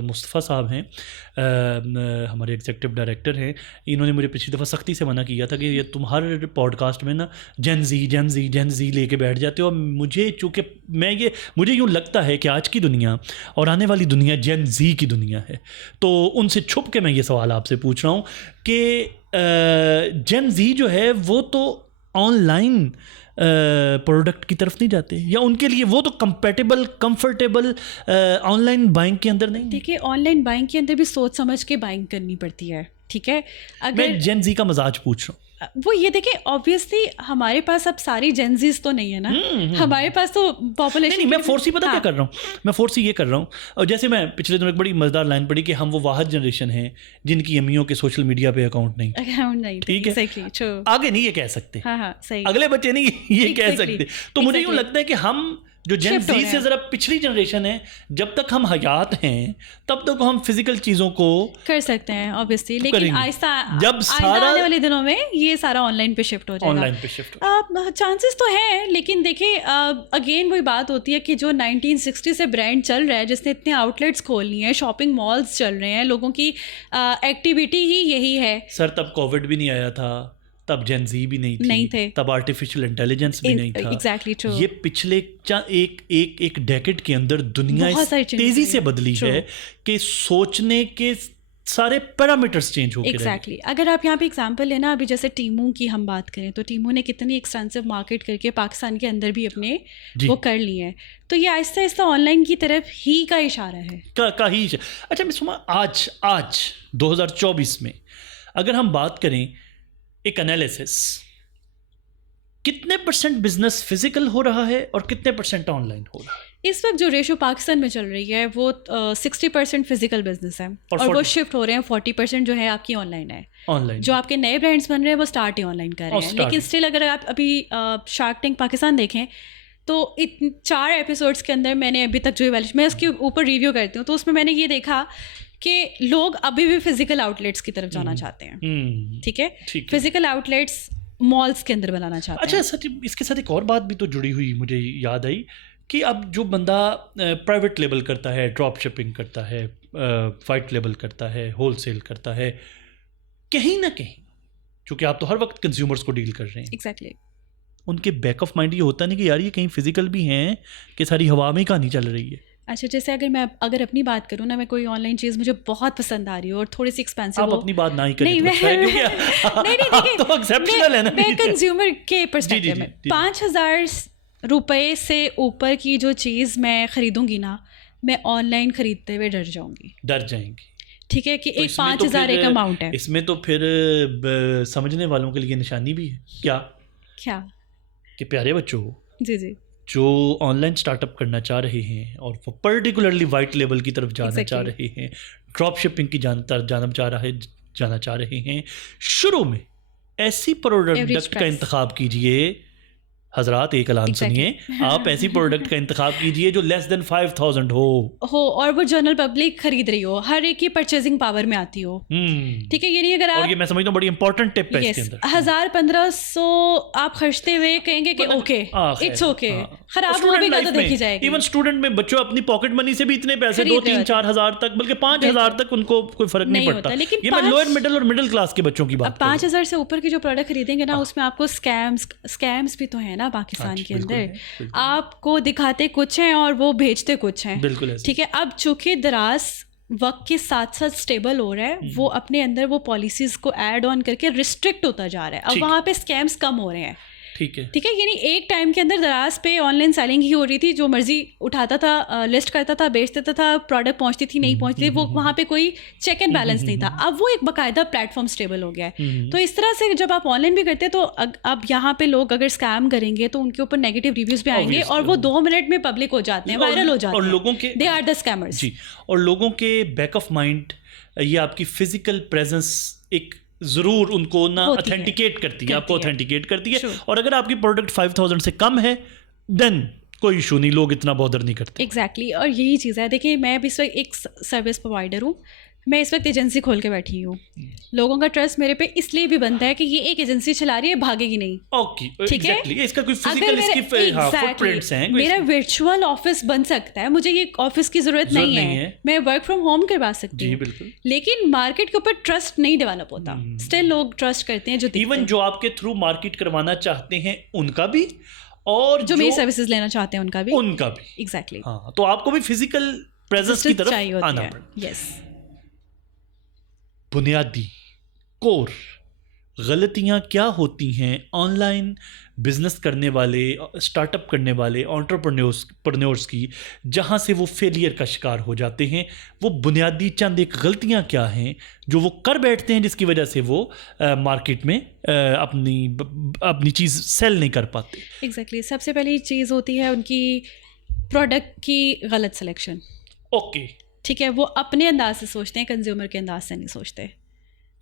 मुस्तफ़ा साहब हैं, हमारे एग्जीक्यूटिव डायरेक्टर हैं, इन्होंने मुझे पिछली दफ़ा सख्ती से मना किया था कि ये तुम हर पॉडकास्ट में ना जेन जी लेके बैठ जाते हो। मुझे चूँकि मुझे यूँ लगता है कि आज की दुनिया और आने वाली दुनिया जेन जी की दुनिया है, तो उनसे छुप के मैं ये सवाल आपसे पूछ रहा हूँ कि जेन जी जो है वो तो ऑनलाइन प्रोडक्ट की तरफ नहीं जाते, या उनके लिए वो तो कंफर्टेबल ऑनलाइन बाइंग के अंदर नहीं? देखिए, ऑनलाइन बाइंग के अंदर भी सोच समझ के बाइंग करनी पड़ती है, ठीक है। अगर मैं जेन जी का मजाज पूछ रहा हूँ, वो ये देखिए, ऑब्वियसली हमारे पास अब सारी जेनजीज तो नहीं है ना, हमारे पास तो पॉपुलेशन नहीं, मैं फोर्सी पता क्या कर रहा हूँ, मैं फोर्सी ये कर रहा हूँ, और जैसे मैं पिछले दिनों एक बड़ी मजेदार लाइन पढ़ी कि हम वो वाहद जनरेशन है जिनकी अम्मियों के सोशल मीडिया पे अकाउंट नहीं, ठीक है, आगे नहीं ये कह सकते, सही, अगले बच्चे नहीं ये कह सकते। तो मुझे यूँ लगता है कि हम जो जेन जी से ज़रा पिछली जनरेशन है, जब तक हम हयात हैं तब तक हम फिजिकल चीज़ों को कर सकते हैं ऑब्वियसली, लेकिन आहिस्ता जब आने वाले दिनों में ये सारा ऑनलाइन पे शिफ्ट हो जाएगा। चांसेस तो हैं, लेकिन देखिए अगेन वही बात होती है कि जो 1960 से ब्रांड चल रहा है, जिसने इतने आउटलेट्स खोलनी है, शॉपिंग मॉल्स चल रहे हैं, लोगों की एक्टिविटी ही यही है। सर तब कोविड भी नहीं आया था, तब जेन जी भी नहीं थे, तब आर्टिफिशियल इंटेलिजेंस भी नहीं था। Exactly true. ये पिछले एक डेकेड के अंदर दुनिया इस तेजी से बदली है कि सोचने के सारे पैरामीटर्स चेंज हो गए। एग्जैक्टली अगर आप यहाँ पे एग्जांपल लेना, अभी जैसे टीमू की हम बात करें तो टीमू ने कितनी एक्सटेंसिव मार्केट करके पाकिस्तान के अंदर भी अपने वो कर लिए हैं, तो ये आहिस्ता आहिस्ता ऑनलाइन की तरफ ही का इशारा है ही। अच्छा मिस हुमा, आज 2024 में अगर हम बात करें एक एनालिसिस, कितने परसेंट बिजनेस फिजिकल हो रहा है और कितने परसेंट ऑनलाइन हो रहा है? इस वक्त जो रेशो पाकिस्तान में चल रही है वो 60% फिजिकल बिजनेस है और वो शिफ्ट हो रहे हैं 40% जो है आपकी ऑनलाइन है। ऑनलाइन जो आपके नए ब्रांड्स बन रहे हैं वो स्टार्ट ही ऑनलाइन कर रहे हैं, लेकिन स्टिल अगर आप अभी शार्क टैंक पाकिस्तान देखें तो 4 एपिसोड्स के अंदर मैंने अभी तक जो मैं उसके ऊपर रिव्यू करती हूँ, तो उसमें मैंने ये देखा कि लोग अभी भी फिजिकल आउटलेट्स की तरफ जाना चाहते हैं, ठीक है, फिजिकल आउटलेट्स मॉल्स के अंदर बनाना चाहते हैं। अच्छा सर, इसके साथ एक और बात भी तो जुड़ी हुई मुझे याद आई कि अब जो बंदा प्राइवेट लेबल करता है, ड्रॉप शिपिंग करता है, वाइट लेबल करता है, होलसेल करता है, कहीं ना कहीं चूँकि आप तो हर वक्त कंज्यूमर्स को डील कर रहे हैं, एग्जैक्टली उनके बैक ऑफ माइंड ये होता नहीं कि यार ये कहीं फिजिकल भी हैं कि सारी हवा में कहानी चल रही है। अच्छा, जैसे अगर अपनी बात करूँ ना, मैं कोई ऑनलाइन चीज़ मुझे बहुत पसंद आ रही हो और थोड़ी सी एक्सपेंसिव हो, आप अपनी बात ना ही करें, मैं कंज्यूमर के पर्सपेक्टिव में 5,000 रुपये से ऊपर की जो चीज़ मैं खरीदूंगी ना, मैं ऑनलाइन खरीदते हुए डर जाएंगी, ठीक है, कि एक 5,000 एक अमाउंट है। इसमें तो फिर समझने वालों के लिए निशानी भी है क्या कि प्यारे बच्चों जी जो ऑनलाइन स्टार्टअप करना चाह रहे हैं और वो पर्टिकुलरली वाइट लेबल की तरफ जाना चाह रहे हैं, ड्रॉप शिपिंग की जाना चाह रहे हैं, शुरू में ऐसी प्रोडक्ट का इंतखाब कीजिए, हजरात एक ऐलान सुनिए, आप ऐसी प्रोडक्ट का इंतखाब कीजिए जो लेस देन 5,000 हो और वो जनरल पब्लिक खरीद रही हो, हर एक की परचेजिंग पावर में आती हो, ठीक है। ये नहीं अगर आप, और ये मैं समझता हूँ बड़ी इंपॉर्टेंट टिप है इसके अंदर, 1,000-1,500 आप खर्चते हुए कहेंगे कि ओके इट्स ओके, खराब हो भी तो देखी जाएगी। इवन स्टूडेंट में बच्चों अपनी पॉकेट मनी से भी इतने पैसे 2-3-4 हज़ार तक, बल्कि 5,000 तक उनको कोई फर्क नहीं पड़ता। लेकिन ये मैं लोअर मिडिल और मिडिल क्लास के बच्चों की बात, 5,000 से ऊपर की जो प्रोडक्ट खरीदेंगे ना, उसमें आपको स्कैम्स भी तो है ना पाकिस्तान के अंदर, आपको दिखाते कुछ हैं और वो भेजते कुछ हैं, बिल्कुल, ठीक है। अब चूंकि दराज वक्त के साथ साथ स्टेबल हो रहा है, वो अपने अंदर वो पॉलिसीज को ऐड ऑन करके रिस्ट्रिक्ट होता जा रहा है, अब वहाँ पे स्कैम्स कम हो रहे हैं, ठीक है। ठीक है, यानी एक टाइम के अंदर दराज पे ऑनलाइन सेलिंग ही हो रही थी, जो मर्जी उठाता था, लिस्ट करता था, बेच देता था, प्रोडक्ट पहुंचती थी नहीं पहुंचती थी, वो वहाँ पे कोई चेक एंड बैलेंस नहीं था। अब वो एक बाकायदा प्लेटफॉर्म स्टेबल हो गया है। तो इस तरह से जब आप ऑनलाइन भी करते हैं तो अब यहाँ पे लोग अगर स्कैम करेंगे तो उनके ऊपर नेगेटिव रिव्यूज भी आएंगे और वो 2 मिनट में पब्लिक हो जाते हैं, वायरल हो जाते हैं, और लोगों के दे आर द स्कैमर्स जी। और लोगों के बैक ऑफ माइंड ये आपकी फिजिकल प्रेजेंस एक जरूर उनको ना ऑथेंटिकेट करती है, आपको ऑथेंटिकेट करती है। और अगर आपकी प्रोडक्ट 5000 से कम है देन कोई इशू नहीं, लोग इतना बॉदर नहीं करते। एग्जैक्टली और यही चीज़ है। देखिए, मैं भी इस वक्त एक सर्विस प्रोवाइडर हूँ, मैं इस वक्त एजेंसी खोल के बैठी हूँ। लोगों का ट्रस्ट मेरे पे इसलिए भी बनता है कि ये एक एजेंसी चला रही है, भागेगी नहीं। ओके, ठीक है, एग्जैक्टली। इसका कोई फिजिकल इसकी फुटप्रिंट्स हैं, मेरा वर्चुअल ऑफिस बन सकता है, मुझे ये ऑफिस की जरूरत नहीं है, मैं वर्क फ्रॉम होम करवा सकती हूँ, लेकिन मार्केट के ऊपर ट्रस्ट नहीं डेवलप होता। स्टिल लोग ट्रस्ट करते हैं, जो इवन जो आपके थ्रू मार्केट करवाना चाहते हैं उनका भी, और जो मेरी सर्विसेज लेना चाहते हैं उनका भी। एग्जैक्टली। हाँ, तो आपको भी फिजिकल प्रेजेंस की तरफ आना पड़ेगा। यस। बुनियादी कोर गलतियां क्या होती हैं ऑनलाइन बिजनेस करने वाले, स्टार्टअप करने वाले एंटरप्रेन्योर्स की, जहां से वो फेलियर का शिकार हो जाते हैं? वो बुनियादी चंद एक गलतियां क्या हैं जो वो कर बैठते हैं जिसकी वजह से वो मार्केट में अपनी चीज़ सेल नहीं कर पाते? एग्जैक्टली। सबसे पहली चीज़ होती है उनकी प्रोडक्ट की गलत सिलेक्शन। ओके, ठीक है, वो अपने अंदाज से सोचते हैं, कंज्यूमर के अंदाज से नहीं सोचते।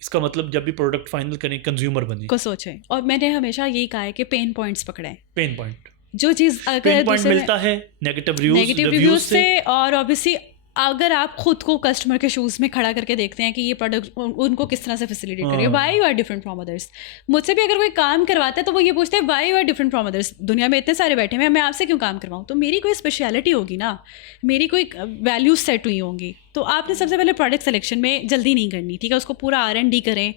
इसका मतलब जब भी प्रोडक्ट फाइनल करें कंज्यूमर बने को सोचें। और मैंने हमेशा यही कहा है कि पेन पॉइंट्स पकड़ें। पेन पॉइंट, जो चीज़ अगर पेन पॉइंट मिलता है नेगेटिव रिव्यूज से, और ऑब्वियसली अगर आप खुद को कस्टमर के शूज़ में खड़ा करके देखते हैं कि ये प्रोडक्ट उनको किस तरह से फैसिलिटेट करें, why you are different from others. मुझसे भी अगर कोई काम करवाता है तो वो ये पूछते हैं why you are different from others, दुनिया में इतने सारे बैठे हैं, मैं आपसे क्यों काम करवाऊँ? तो मेरी कोई स्पेशलिटी होगी ना, मेरी कोई वैल्यूज सेट हुई होंगी। तो आपने सबसे पहले प्रोडक्ट सिलेक्शन में जल्दी नहीं करनी, ठीक है, उसको पूरा R&D करें,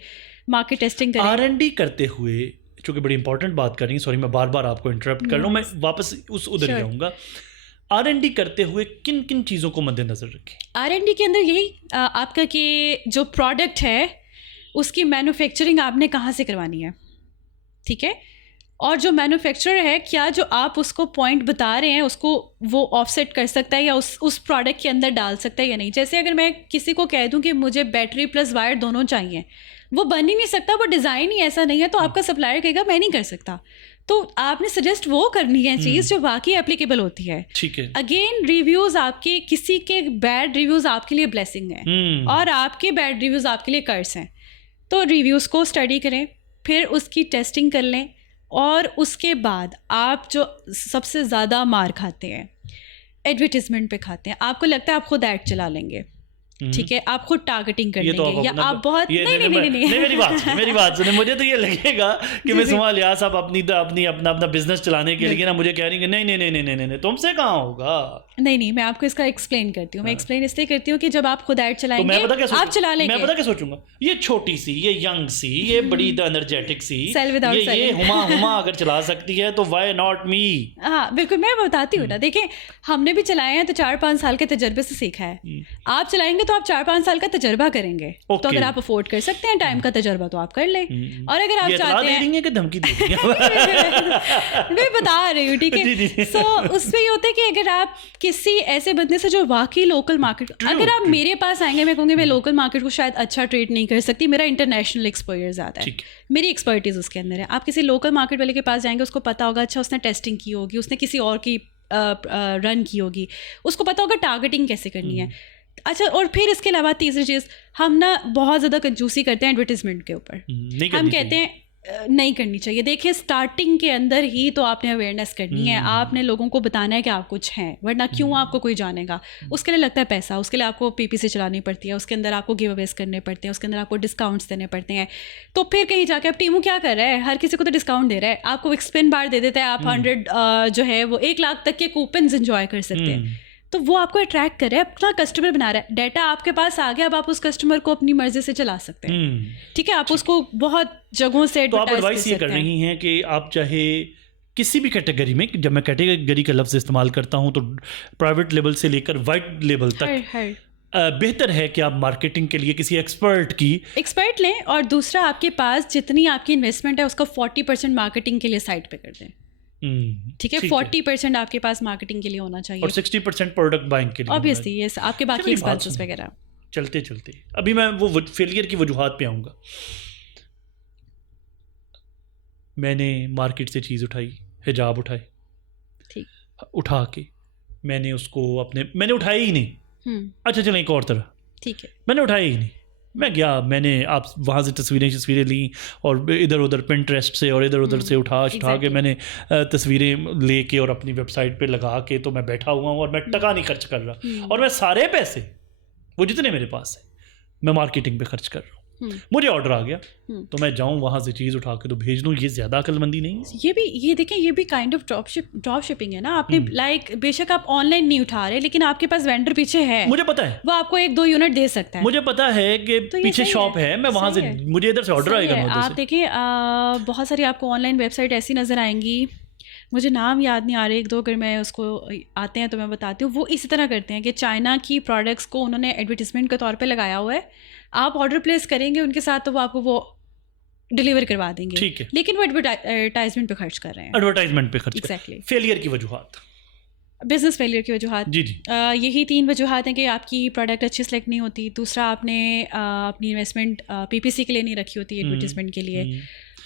मार्केट टेस्टिंग करें। R&D करते हुए, चूँकि बड़ी इंपॉर्टेंट बात कर रही हैं, सॉरी मैं बार बार आपको इंटरप्ट कर रहा हूँ, मैं वापस उधर ही आऊँगा। R&D करते हुए किन किन चीज़ों को मद्देनजर रखें? R&D के अंदर यही आपका कि जो प्रोडक्ट है उसकी मैन्युफैक्चरिंग आपने कहाँ से करवानी है, ठीक है, और जो मैन्युफैक्चरर है क्या जो आप उसको पॉइंट बता रहे हैं उसको वो ऑफसेट कर सकता है या उस प्रोडक्ट के अंदर डाल सकता है या नहीं। जैसे अगर मैं किसी को कह दूं कि मुझे बैटरी प्लस वायर दोनों चाहिए, वो बन ही नहीं सकता, वो डिज़ाइन ही ऐसा नहीं है, तो आपका सप्लायर कहेगा मैं नहीं कर सकता। तो आपने सजेस्ट वो करनी है चीज़ जो वाकई एप्लीकेबल होती है। ठीक है। अगेन रिव्यूज़ आपके, किसी के बैड रिव्यूज़ आपके लिए ब्लेसिंग है और आपके बैड रिव्यूज़ आपके लिए कर्स हैं। तो रिव्यूज़ को स्टडी करें, फिर उसकी टेस्टिंग कर लें, और उसके बाद आप जो सबसे ज़्यादा मार खाते हैं एडवर्टीजमेंट पे खाते हैं। आपको लगता है आप खुद ऐड चला लेंगे, ठीक है, आप खुद टारगेटिंग कर लेंगे, या आप बहुत नहीं मेरी बात सुने, मुझे तो ये लगेगा कि मैं सुमा लियास आप अपना बिजनेस चलाने के लिए ना मुझे कह रही है नहीं तुमसे कहाँ होगा। नहीं, मैं आपको इसका एक्सप्लेन करती हूँ। मैं एक्सप्लेन इसलिए करती हूँ कि जब आप खुद ऐड चलाएंगे तो आप चला लेंगे। मैं पता क्या सोचूंगा, ये छोटी सी, ये यंग सी, ये बड़ी एनर्जेटिक सी, ये हुमा अगर चला सकती है तो व्हाई नॉट मी। हाँ बिल्कुल, मैं बताती हूँ ना। देखिए, हमने भी चलाए हैं तो 4-5 साल के तजर्बे से सीखा है। आप चलाएंगे तो आप 4-5 साल का तजर्बा करेंगे, तो अगर आप अफोर्ड कर सकते हैं टाइम का तजर्बा तो आप कर लें। और अगर आप चाहते हैं कि धमकी दे रही हैं मैं बता रही हूँ, ठीक है। सो उसमें ये होता है कि अगर आप किसी ऐसे बंदे से जो वाकई लोकल मार्केट, अगर आप मेरे पास आएंगे, मैं कहूँगी मैं लोकल मार्केट को शायद अच्छा ट्रेड नहीं कर सकती, मेरा इंटरनेशनल एक्सपोजर ज़्यादा है, मेरी एक्सपर्टीज उसके अंदर है। आप किसी लोकल मार्केट वाले के पास जाएंगे, उसको पता होगा, अच्छा उसने टेस्टिंग की होगी, उसने किसी और की रन की होगी, उसको पता होगा टारगेटिंग कैसे करनी है। अच्छा, और फिर इसके अलावा तीसरी चीज़, हम ना बहुत ज़्यादा कंजूसी करते हैं एडवर्टीजमेंट के ऊपर। हम कहते हैं नहीं करनी चाहिए। देखिए, स्टार्टिंग के अंदर ही तो आपने अवेयरनेस करनी है, आपने लोगों को बताना है कि आप कुछ हैं, वरना क्यों आपको कोई जानेगा। उसके लिए लगता है पैसा, उसके लिए आपको PPC चलानी पड़ती है, उसके अंदर आपको गिव अवेज करने पड़ते हैं, उसके अंदर आपको डिस्काउंट्स देने पड़ते हैं। तो फिर कहीं जाके अब टीमू क्या कर रहा है, हर किसी को तो डिस्काउंट दे रहा है, आपको एक स्पिन बार दे देता है, आप 100 जो है वो 1 लाख तक के कूपन्स एंजॉय कर सकते हैं। तो वो आपको अट्रैक्ट कर रहा है, अपना कस्टमर बना रहा है, डाटा आपके पास आ गया, अब आप उस कस्टमर को अपनी मर्जी से चला सकते हैं, ठीक है। आप उसको बहुत जगहों से तो आप एडवाइस ये कर रही हैं कि आप चाहे किसी भी कैटेगरी में, जब मैं कैटेगरी का लफ्ज़ इस्तेमाल करता हूँ तो प्राइवेट लेवल से लेकर वाइट लेवल तक बेहतर है कि आप मार्केटिंग के लिए किसी एक्सपर्ट लें, और दूसरा आपके पास जितनी आपकी इन्वेस्टमेंट है उसका 40% मार्केटिंग के लिए साइड पे कर दें। ठीक है, 40% आपके पास मार्केटिंग के लिए होना चाहिए और 60% प्रोडक्ट बाइंग के लिए। ऑब्वियसली ये आपके बाकी एक्सपेंसेस वगैरह। चलते चलते अभी मैं वो फेलियर की वजूहात पे आऊँगा। मैंने मार्केट से चीज़ उठाई, हिजाब उठाए, ठीक, उठा के मैंने उसको मैंने उठाया ही नहीं। अच्छा चलें एक और तरह, ठीक है, मैंने उठाया ही नहीं, मैं गया, मैंने आप वहाँ से तस्वीरें ली और इधर उधर पिंटरेस्ट से और इधर उधर से उठा के मैंने तस्वीरें लेके और अपनी वेबसाइट पे लगा के तो मैं बैठा हुआ हूँ और मैं टका नहीं खर्च कर रहा, और मैं सारे पैसे वो जितने मेरे पास है मैं मार्केटिंग पे खर्च कर रहा हूँ। मुझे ऑर्डर आ गया तो मैं जाऊँ वहाँ से चीज़ उठा के तो भेज दूँ, ये ज़्यादा अक्लमंदी नहीं है? ये देखें, ये भी काइंड ऑफ ड्रॉप शिपिंग है ना। आपने बेशक आप ऑनलाइन नहीं उठा रहे, लेकिन आपके पास वेंडर पीछे है, मुझे पता है, वो आपको 1-2 यूनिट दे सकता है, मुझे पता है कि तो पीछे शॉप है, मैं वहाँ से मुझे इधर से ऑर्डर आएगा। आप देखें बहुत सारी आपको ऑनलाइन वेबसाइट ऐसी नज़र आएंगी, मुझे नाम याद नहीं आ रहे, 1-2 अगर मैं उसको आते हैं तो मैं बताती हूँ। वो इसी तरह करते हैं कि चाइना की प्रोडक्ट्स को उन्होंने एडवर्टिजमेंट के तौर पे लगाया हुआ है, आप ऑर्डर प्लेस करेंगे उनके साथ तो वो आपको वो डिलीवर करवा देंगे, ठीक है, लेकिन वो एडवर्टाइजमेंट पे खर्च कर रहे हैं, एडवर्टाइजमेंट पे खर्च। एग्जैक्टली। फेलियर की वजूहात, बिजनेस फेलियर की वजूहात, जी यही 3 वजूहात हैं कि आपकी प्रोडक्ट अच्छी सेलेक्ट नहीं होती, दूसरा आपने अपनी इन्वेस्टमेंट पीपीसी के लिए नहीं रखी होती, एडवर्टिजमेंट के लिए,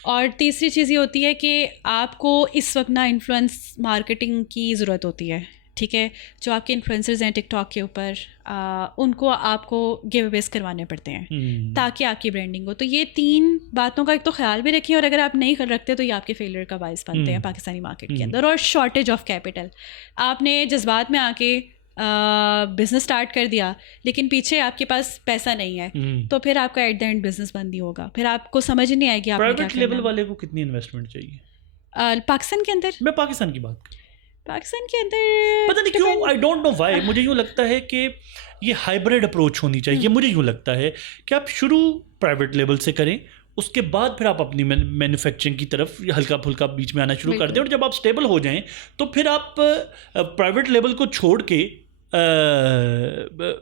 और तीसरी चीज़ ये होती है कि आपको इस वक्त ना इन्फ्लुएंस मार्केटिंग की ज़रूरत होती है, ठीक है, जो आपके इन्फ्लुएंसर्स हैं टिकटॉक के ऊपर, उनको आपको गिव अवेज करवाने पड़ते हैं ताकि आपकी ब्रांडिंग हो। तो ये 3 बातों का एक तो ख्याल भी रखिए, और अगर आप नहीं कर रखते तो ये आपके फेलियर का बायस बनते हैं पाकिस्तानी मार्केट के अंदर। और शॉर्टेज ऑफ कैपिटल, आपने जज्बात में आके बिजनेस स्टार्ट कर दिया लेकिन पीछे आपके पास पैसा नहीं है, तो फिर आपका एट द एंड बिजनेस बंद ही होगा, फिर आपको समझ नहीं आएगी आपने क्या करना है। प्राइवेट लेवल वाले को कितनी इन्वेस्टमेंट चाहिए पाकिस्तान के अंदर? मैं पाकिस्तान की बात कर, पाकिस्तान के अंदर पता नहीं क्यों, आई डोंट नो व्हाई, मुझे यूँ लगता है कि ये हाइब्रिड अप्रोच होनी चाहिए। मुझे यूँ लगता है कि आप शुरू प्राइवेट लेवल से करें, उसके बाद फिर आप अपनी मैन्युफैक्चरिंग की तरफ हल्का फुल्का बीच में आना शुरू कर दें, और जब आप स्टेबल हो जाएं तो फिर आप प्राइवेट लेवल को छोड़ के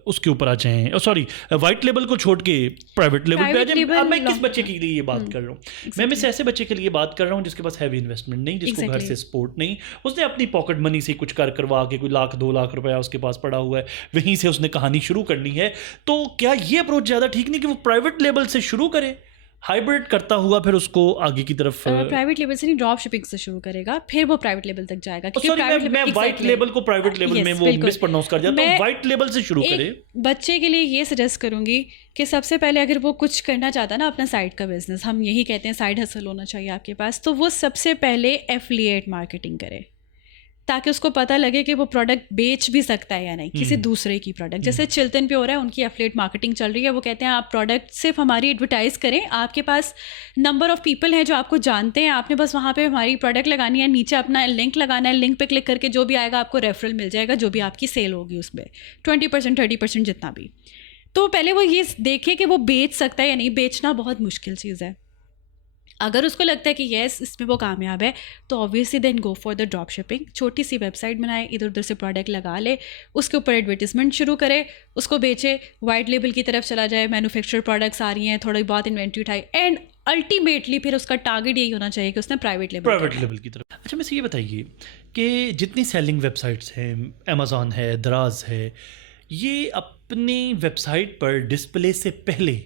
उसके ऊपर आ जाएं, सॉरी वाइट लेवल को छोड़ के प्राइवेट लेवल पे आ जाएं। अब मैं किस बच्चे के लिए ये बात कर रहा हूँ? मैं मिस ऐसे बच्चे के लिए बात कर रहा हूँ जिसके पास हैवी इन्वेस्टमेंट नहीं, जिसको घर से सपोर्ट नहीं, उसने अपनी पॉकेट मनी से कुछ करवा के कोई 1-2 लाख रुपया उसके पास पड़ा हुआ है, वहीं से उसने कहानी शुरू करनी है। तो क्या ये अप्रोच ज़्यादा ठीक नहीं कि वो प्राइवेट लेवल से शुरू करे, हाइब्रिड करता हुआ फिर उसको आगे की तरफ प्राइवेट लेवल से नहीं, ड्रॉप शिपिंग से शुरू करेगा, फिर वो प्राइवेट लेवल तक जाएगा। क्योंकि मैं वाइट लेवल को प्राइवेट लेवल में वो मिस प्रोनाउंस कर जाता हूं, वाइट लेवल से शुरू करे। बच्चे के लिए ये सजेस्ट करूंगी कि सबसे पहले अगर वो कुछ करना चाहता है ना अपना साइड का बिजनेस, हम यही कहते हैं साइड हसल होना चाहिए आपके पास, तो वो सबसे पहले एफिलिएट मार्केटिंग करे ताकि उसको पता लगे कि वो प्रोडक्ट बेच भी सकता है या नहीं, किसी दूसरे की प्रोडक्ट। जैसे चिल्टन पे हो रहा है, उनकी एफिलिएट मार्केटिंग चल रही है, वो कहते हैं आप प्रोडक्ट सिर्फ हमारी एडवर्टाइज़ करें, आपके पास नंबर ऑफ पीपल हैं जो आपको जानते हैं, आपने बस वहाँ पे हमारी प्रोडक्ट लगानी है, नीचे अपना लिंक लगाना है, लिंक पे क्लिक करके जो भी आएगा आपको रेफरल मिल जाएगा, जो भी आपकी सेल होगी उसमें 20% 30% जितना भी। तो पहले वो ये देखे कि वो बेच सकता है या नहीं। बेचना बहुत मुश्किल चीज़ है, अगर उसको लगता है कि येस इसमें वो कामयाब है तो obviously then go for the drop shipping. छोटी सी वेबसाइट बनाए, इधर उधर से प्रोडक्ट लगा ले, उसके ऊपर एडवर्टिजमेंट शुरू करे, उसको बेचे, वाइट लेबल की तरफ चला जाए, मैन्युफैक्चर प्रोडक्ट्स आ रही हैं, थोड़ी बहुत इन्वेंट्री उठाए, एंड अल्टीमेटली फिर उसका टारगेट यही होना चाहिए कि उसने प्राइवेट लेवल की तरफ। अच्छा मुझे ये बताइए कि जितनी सेलिंग वेबसाइट्स हैं, अमेज़ॉन है, दराज है, ये अपनी वेबसाइट पर डिस्प्ले से पहले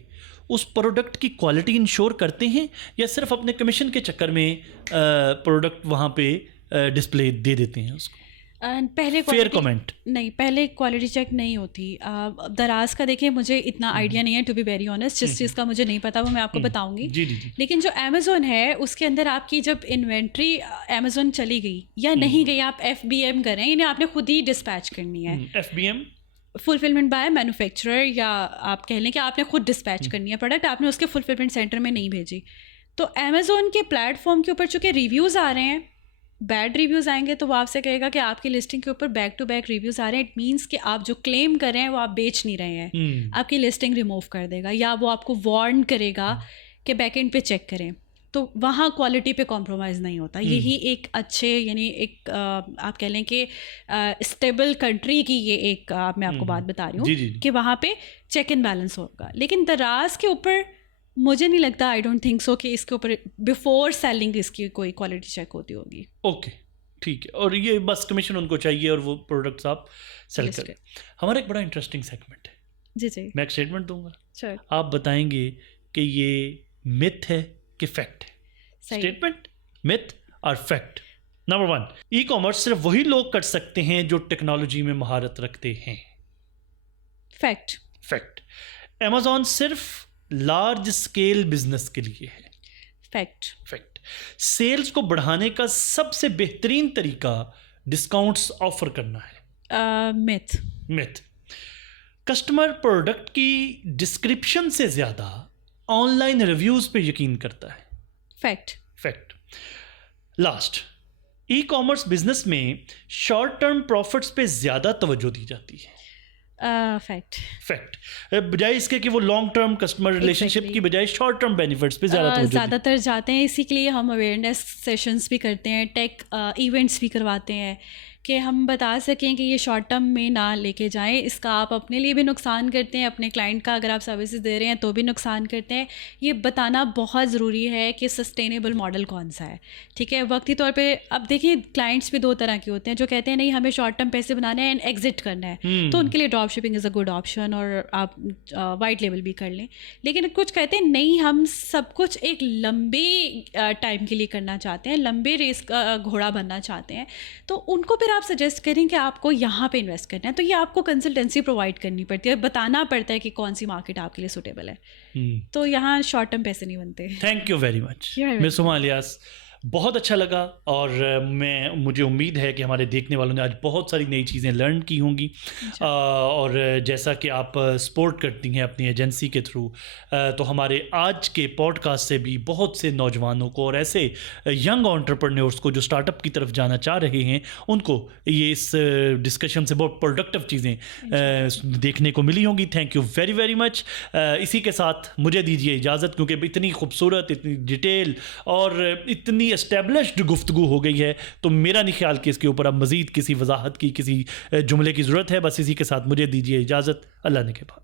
उस प्रोडक्ट की क्वालिटी इंश्योर करते हैं या सिर्फ अपने कमीशन के चक्कर में प्रोडक्ट वहाँ पे डिस्प्ले दे देते हैं उसको? पहले फेयर कमेंट नहीं, पहले क्वालिटी चेक नहीं होती। दराज का देखिए मुझे इतना आइडिया नहीं है, टू बी वेरी ऑनेस्ट, जिस चीज़ का मुझे नहीं पता वो मैं आपको बताऊंगी। जी। लेकिन जो अमेज़ोन है उसके अंदर आपकी जब इन्वेंट्री अमेज़ोन चली गई या नहीं गई, आप FBM करें, यानी आपने खुद ही डिस्पैच करनी है। FBM फुलफिलमेंट बाय मैन्युफैक्चरर, या आप कह लें कि आपने खुद डिस्पैच करनी है प्रोडक्ट, आपने उसके फुलफिलमेंट सेंटर में नहीं भेजी। तो अमेज़ोन के प्लेटफॉर्म के ऊपर चूँकि रिव्यूज़ आ रहे हैं, बैड रिव्यूज़ आएंगे तो वो आपसे कहेगा कि आपकी लिस्टिंग के ऊपर बैक टू बैक रिव्यूज़ आ रहे हैं, इट मीन्स कि आप जो क्लेम कर रहे हैं वो आप बेच नहीं रहे हैं, आपकी लिस्टिंग रिमूव कर देगा, या वो आपको वार्न करेगा कि बैक एंड पे चेक करें। तो वहाँ क्वालिटी पे कॉम्प्रोमाइज़ नहीं होता। यही एक अच्छे यानी एक आप कह लें कि स्टेबल कंट्री की ये एक मैं आपको बात बता रही जी, जी, हूँ जी। कि वहाँ पे चेक एंड बैलेंस होगा। लेकिन दराज के ऊपर मुझे नहीं लगता, आई डोंट थिंक सो कि इसके ऊपर बिफोर सेलिंग इसकी कोई क्वालिटी चेक होती होगी। ओके, ठीक है। और ये बस कमीशन उनको चाहिए और वो प्रोडक्ट्स आप सेल List करें। हमारा एक बड़ा इंटरेस्टिंग सेगमेंट है, जी जी मैं एक स्टेटमेंट दूंगा, श्योर आप बताएंगे कि ये मिथ है कि फैक्ट है। सही स्टेटमेंट, मिथ और फैक्ट। नंबर 1, ई कॉमर्स सिर्फ वही लोग कर सकते हैं जो टेक्नोलॉजी में महारत रखते हैं। Fact fact. अमेजॉन सिर्फ लार्ज स्केल बिजनेस के लिए है। Fact fact. सेल्स को बढ़ाने का सबसे बेहतरीन तरीका डिस्काउंट्स ऑफर करना है। Myth myth. कस्टमर प्रोडक्ट की डिस्क्रिप्शन से ज्यादा ऑनलाइन रिव्यूज पे यकीन करता है। Fact fact. Last, e commerce business में शॉर्ट टर्म प्रॉफिट्स पे ज्यादा तवज्जो दी जाती है। Fact fact. बजाय इसके कि वो long term customer relationship Exactly. की बजाय शॉर्ट टर्म बेनिफिट्स पे ज्यादा तवज्जो दी। ज़्यादातर जाते हैं, इसी के लिए हम अवेयरनेस सेशंस भी करते हैं, टेक इवेंट्स भी करवाते हैं कि हम बता सकें कि ये शॉर्ट टर्म में ना लेके जाएं। इसका आप अपने लिए भी नुकसान करते हैं, अपने क्लाइंट का अगर आप सर्विसेज दे रहे हैं तो भी नुकसान करते हैं। ये बताना बहुत ज़रूरी है कि सस्टेनेबल मॉडल कौन सा है। ठीक है, वक्ती तौर पे अब देखिए क्लाइंट्स भी दो तरह के होते हैं, जो कहते हैं नहीं हमें शॉर्ट टर्म पैसे बनाने हैं एंड एग्जिट करना है, तो उनके लिए drop shipping is a good option और आप वाइट लेवल भी कर लें। लेकिन कुछ कहते हैं नहीं हम सब कुछ एक लंबे टाइम के लिए करना चाहते हैं, लंबे रेस का घोड़ा बनना चाहते हैं, तो उनको फिर आप सजेस्ट करें कि आपको यहाँ पे इन्वेस्ट करना है, तो ये आपको कंसल्टेंसी प्रोवाइड करनी पड़ती है, बताना पड़ता है कि कौन सी मार्केट आपके लिए सूटेबल है। तो यहाँ शॉर्ट टर्म पैसे नहीं बनते। Thank you very much You're welcome. Miss Huma Ilyas, बहुत अच्छा लगा। और मुझे उम्मीद है कि हमारे देखने वालों ने आज बहुत सारी नई चीज़ें लर्न की होंगी। और जैसा कि आप सपोर्ट करती हैं अपनी एजेंसी के थ्रू, तो हमारे आज के पॉडकास्ट से भी बहुत से नौजवानों को और ऐसे यंग एंटरप्रेन्योर्स को जो स्टार्टअप की तरफ जाना चाह रहे हैं, उनको ये इस डिस्कशन से बहुत प्रोडक्टिव चीज़ें देखने को मिली होंगी। Thank you very very much. इसी के साथ मुझे दीजिए इजाज़त, क्योंकि इतनी खूबसूरत, इतनी डिटेल और इतनी एस्टेब्लिश्ड गुफ्तगू हो गई है, तो मेरा नहीं ख्याल कि इसके ऊपर अब मज़ीद किसी वजाहत की, किसी जुमले की ज़रूरत है। बस इसी के साथ मुझे दीजिए इजाज़त। अल्लाह ने के बाद।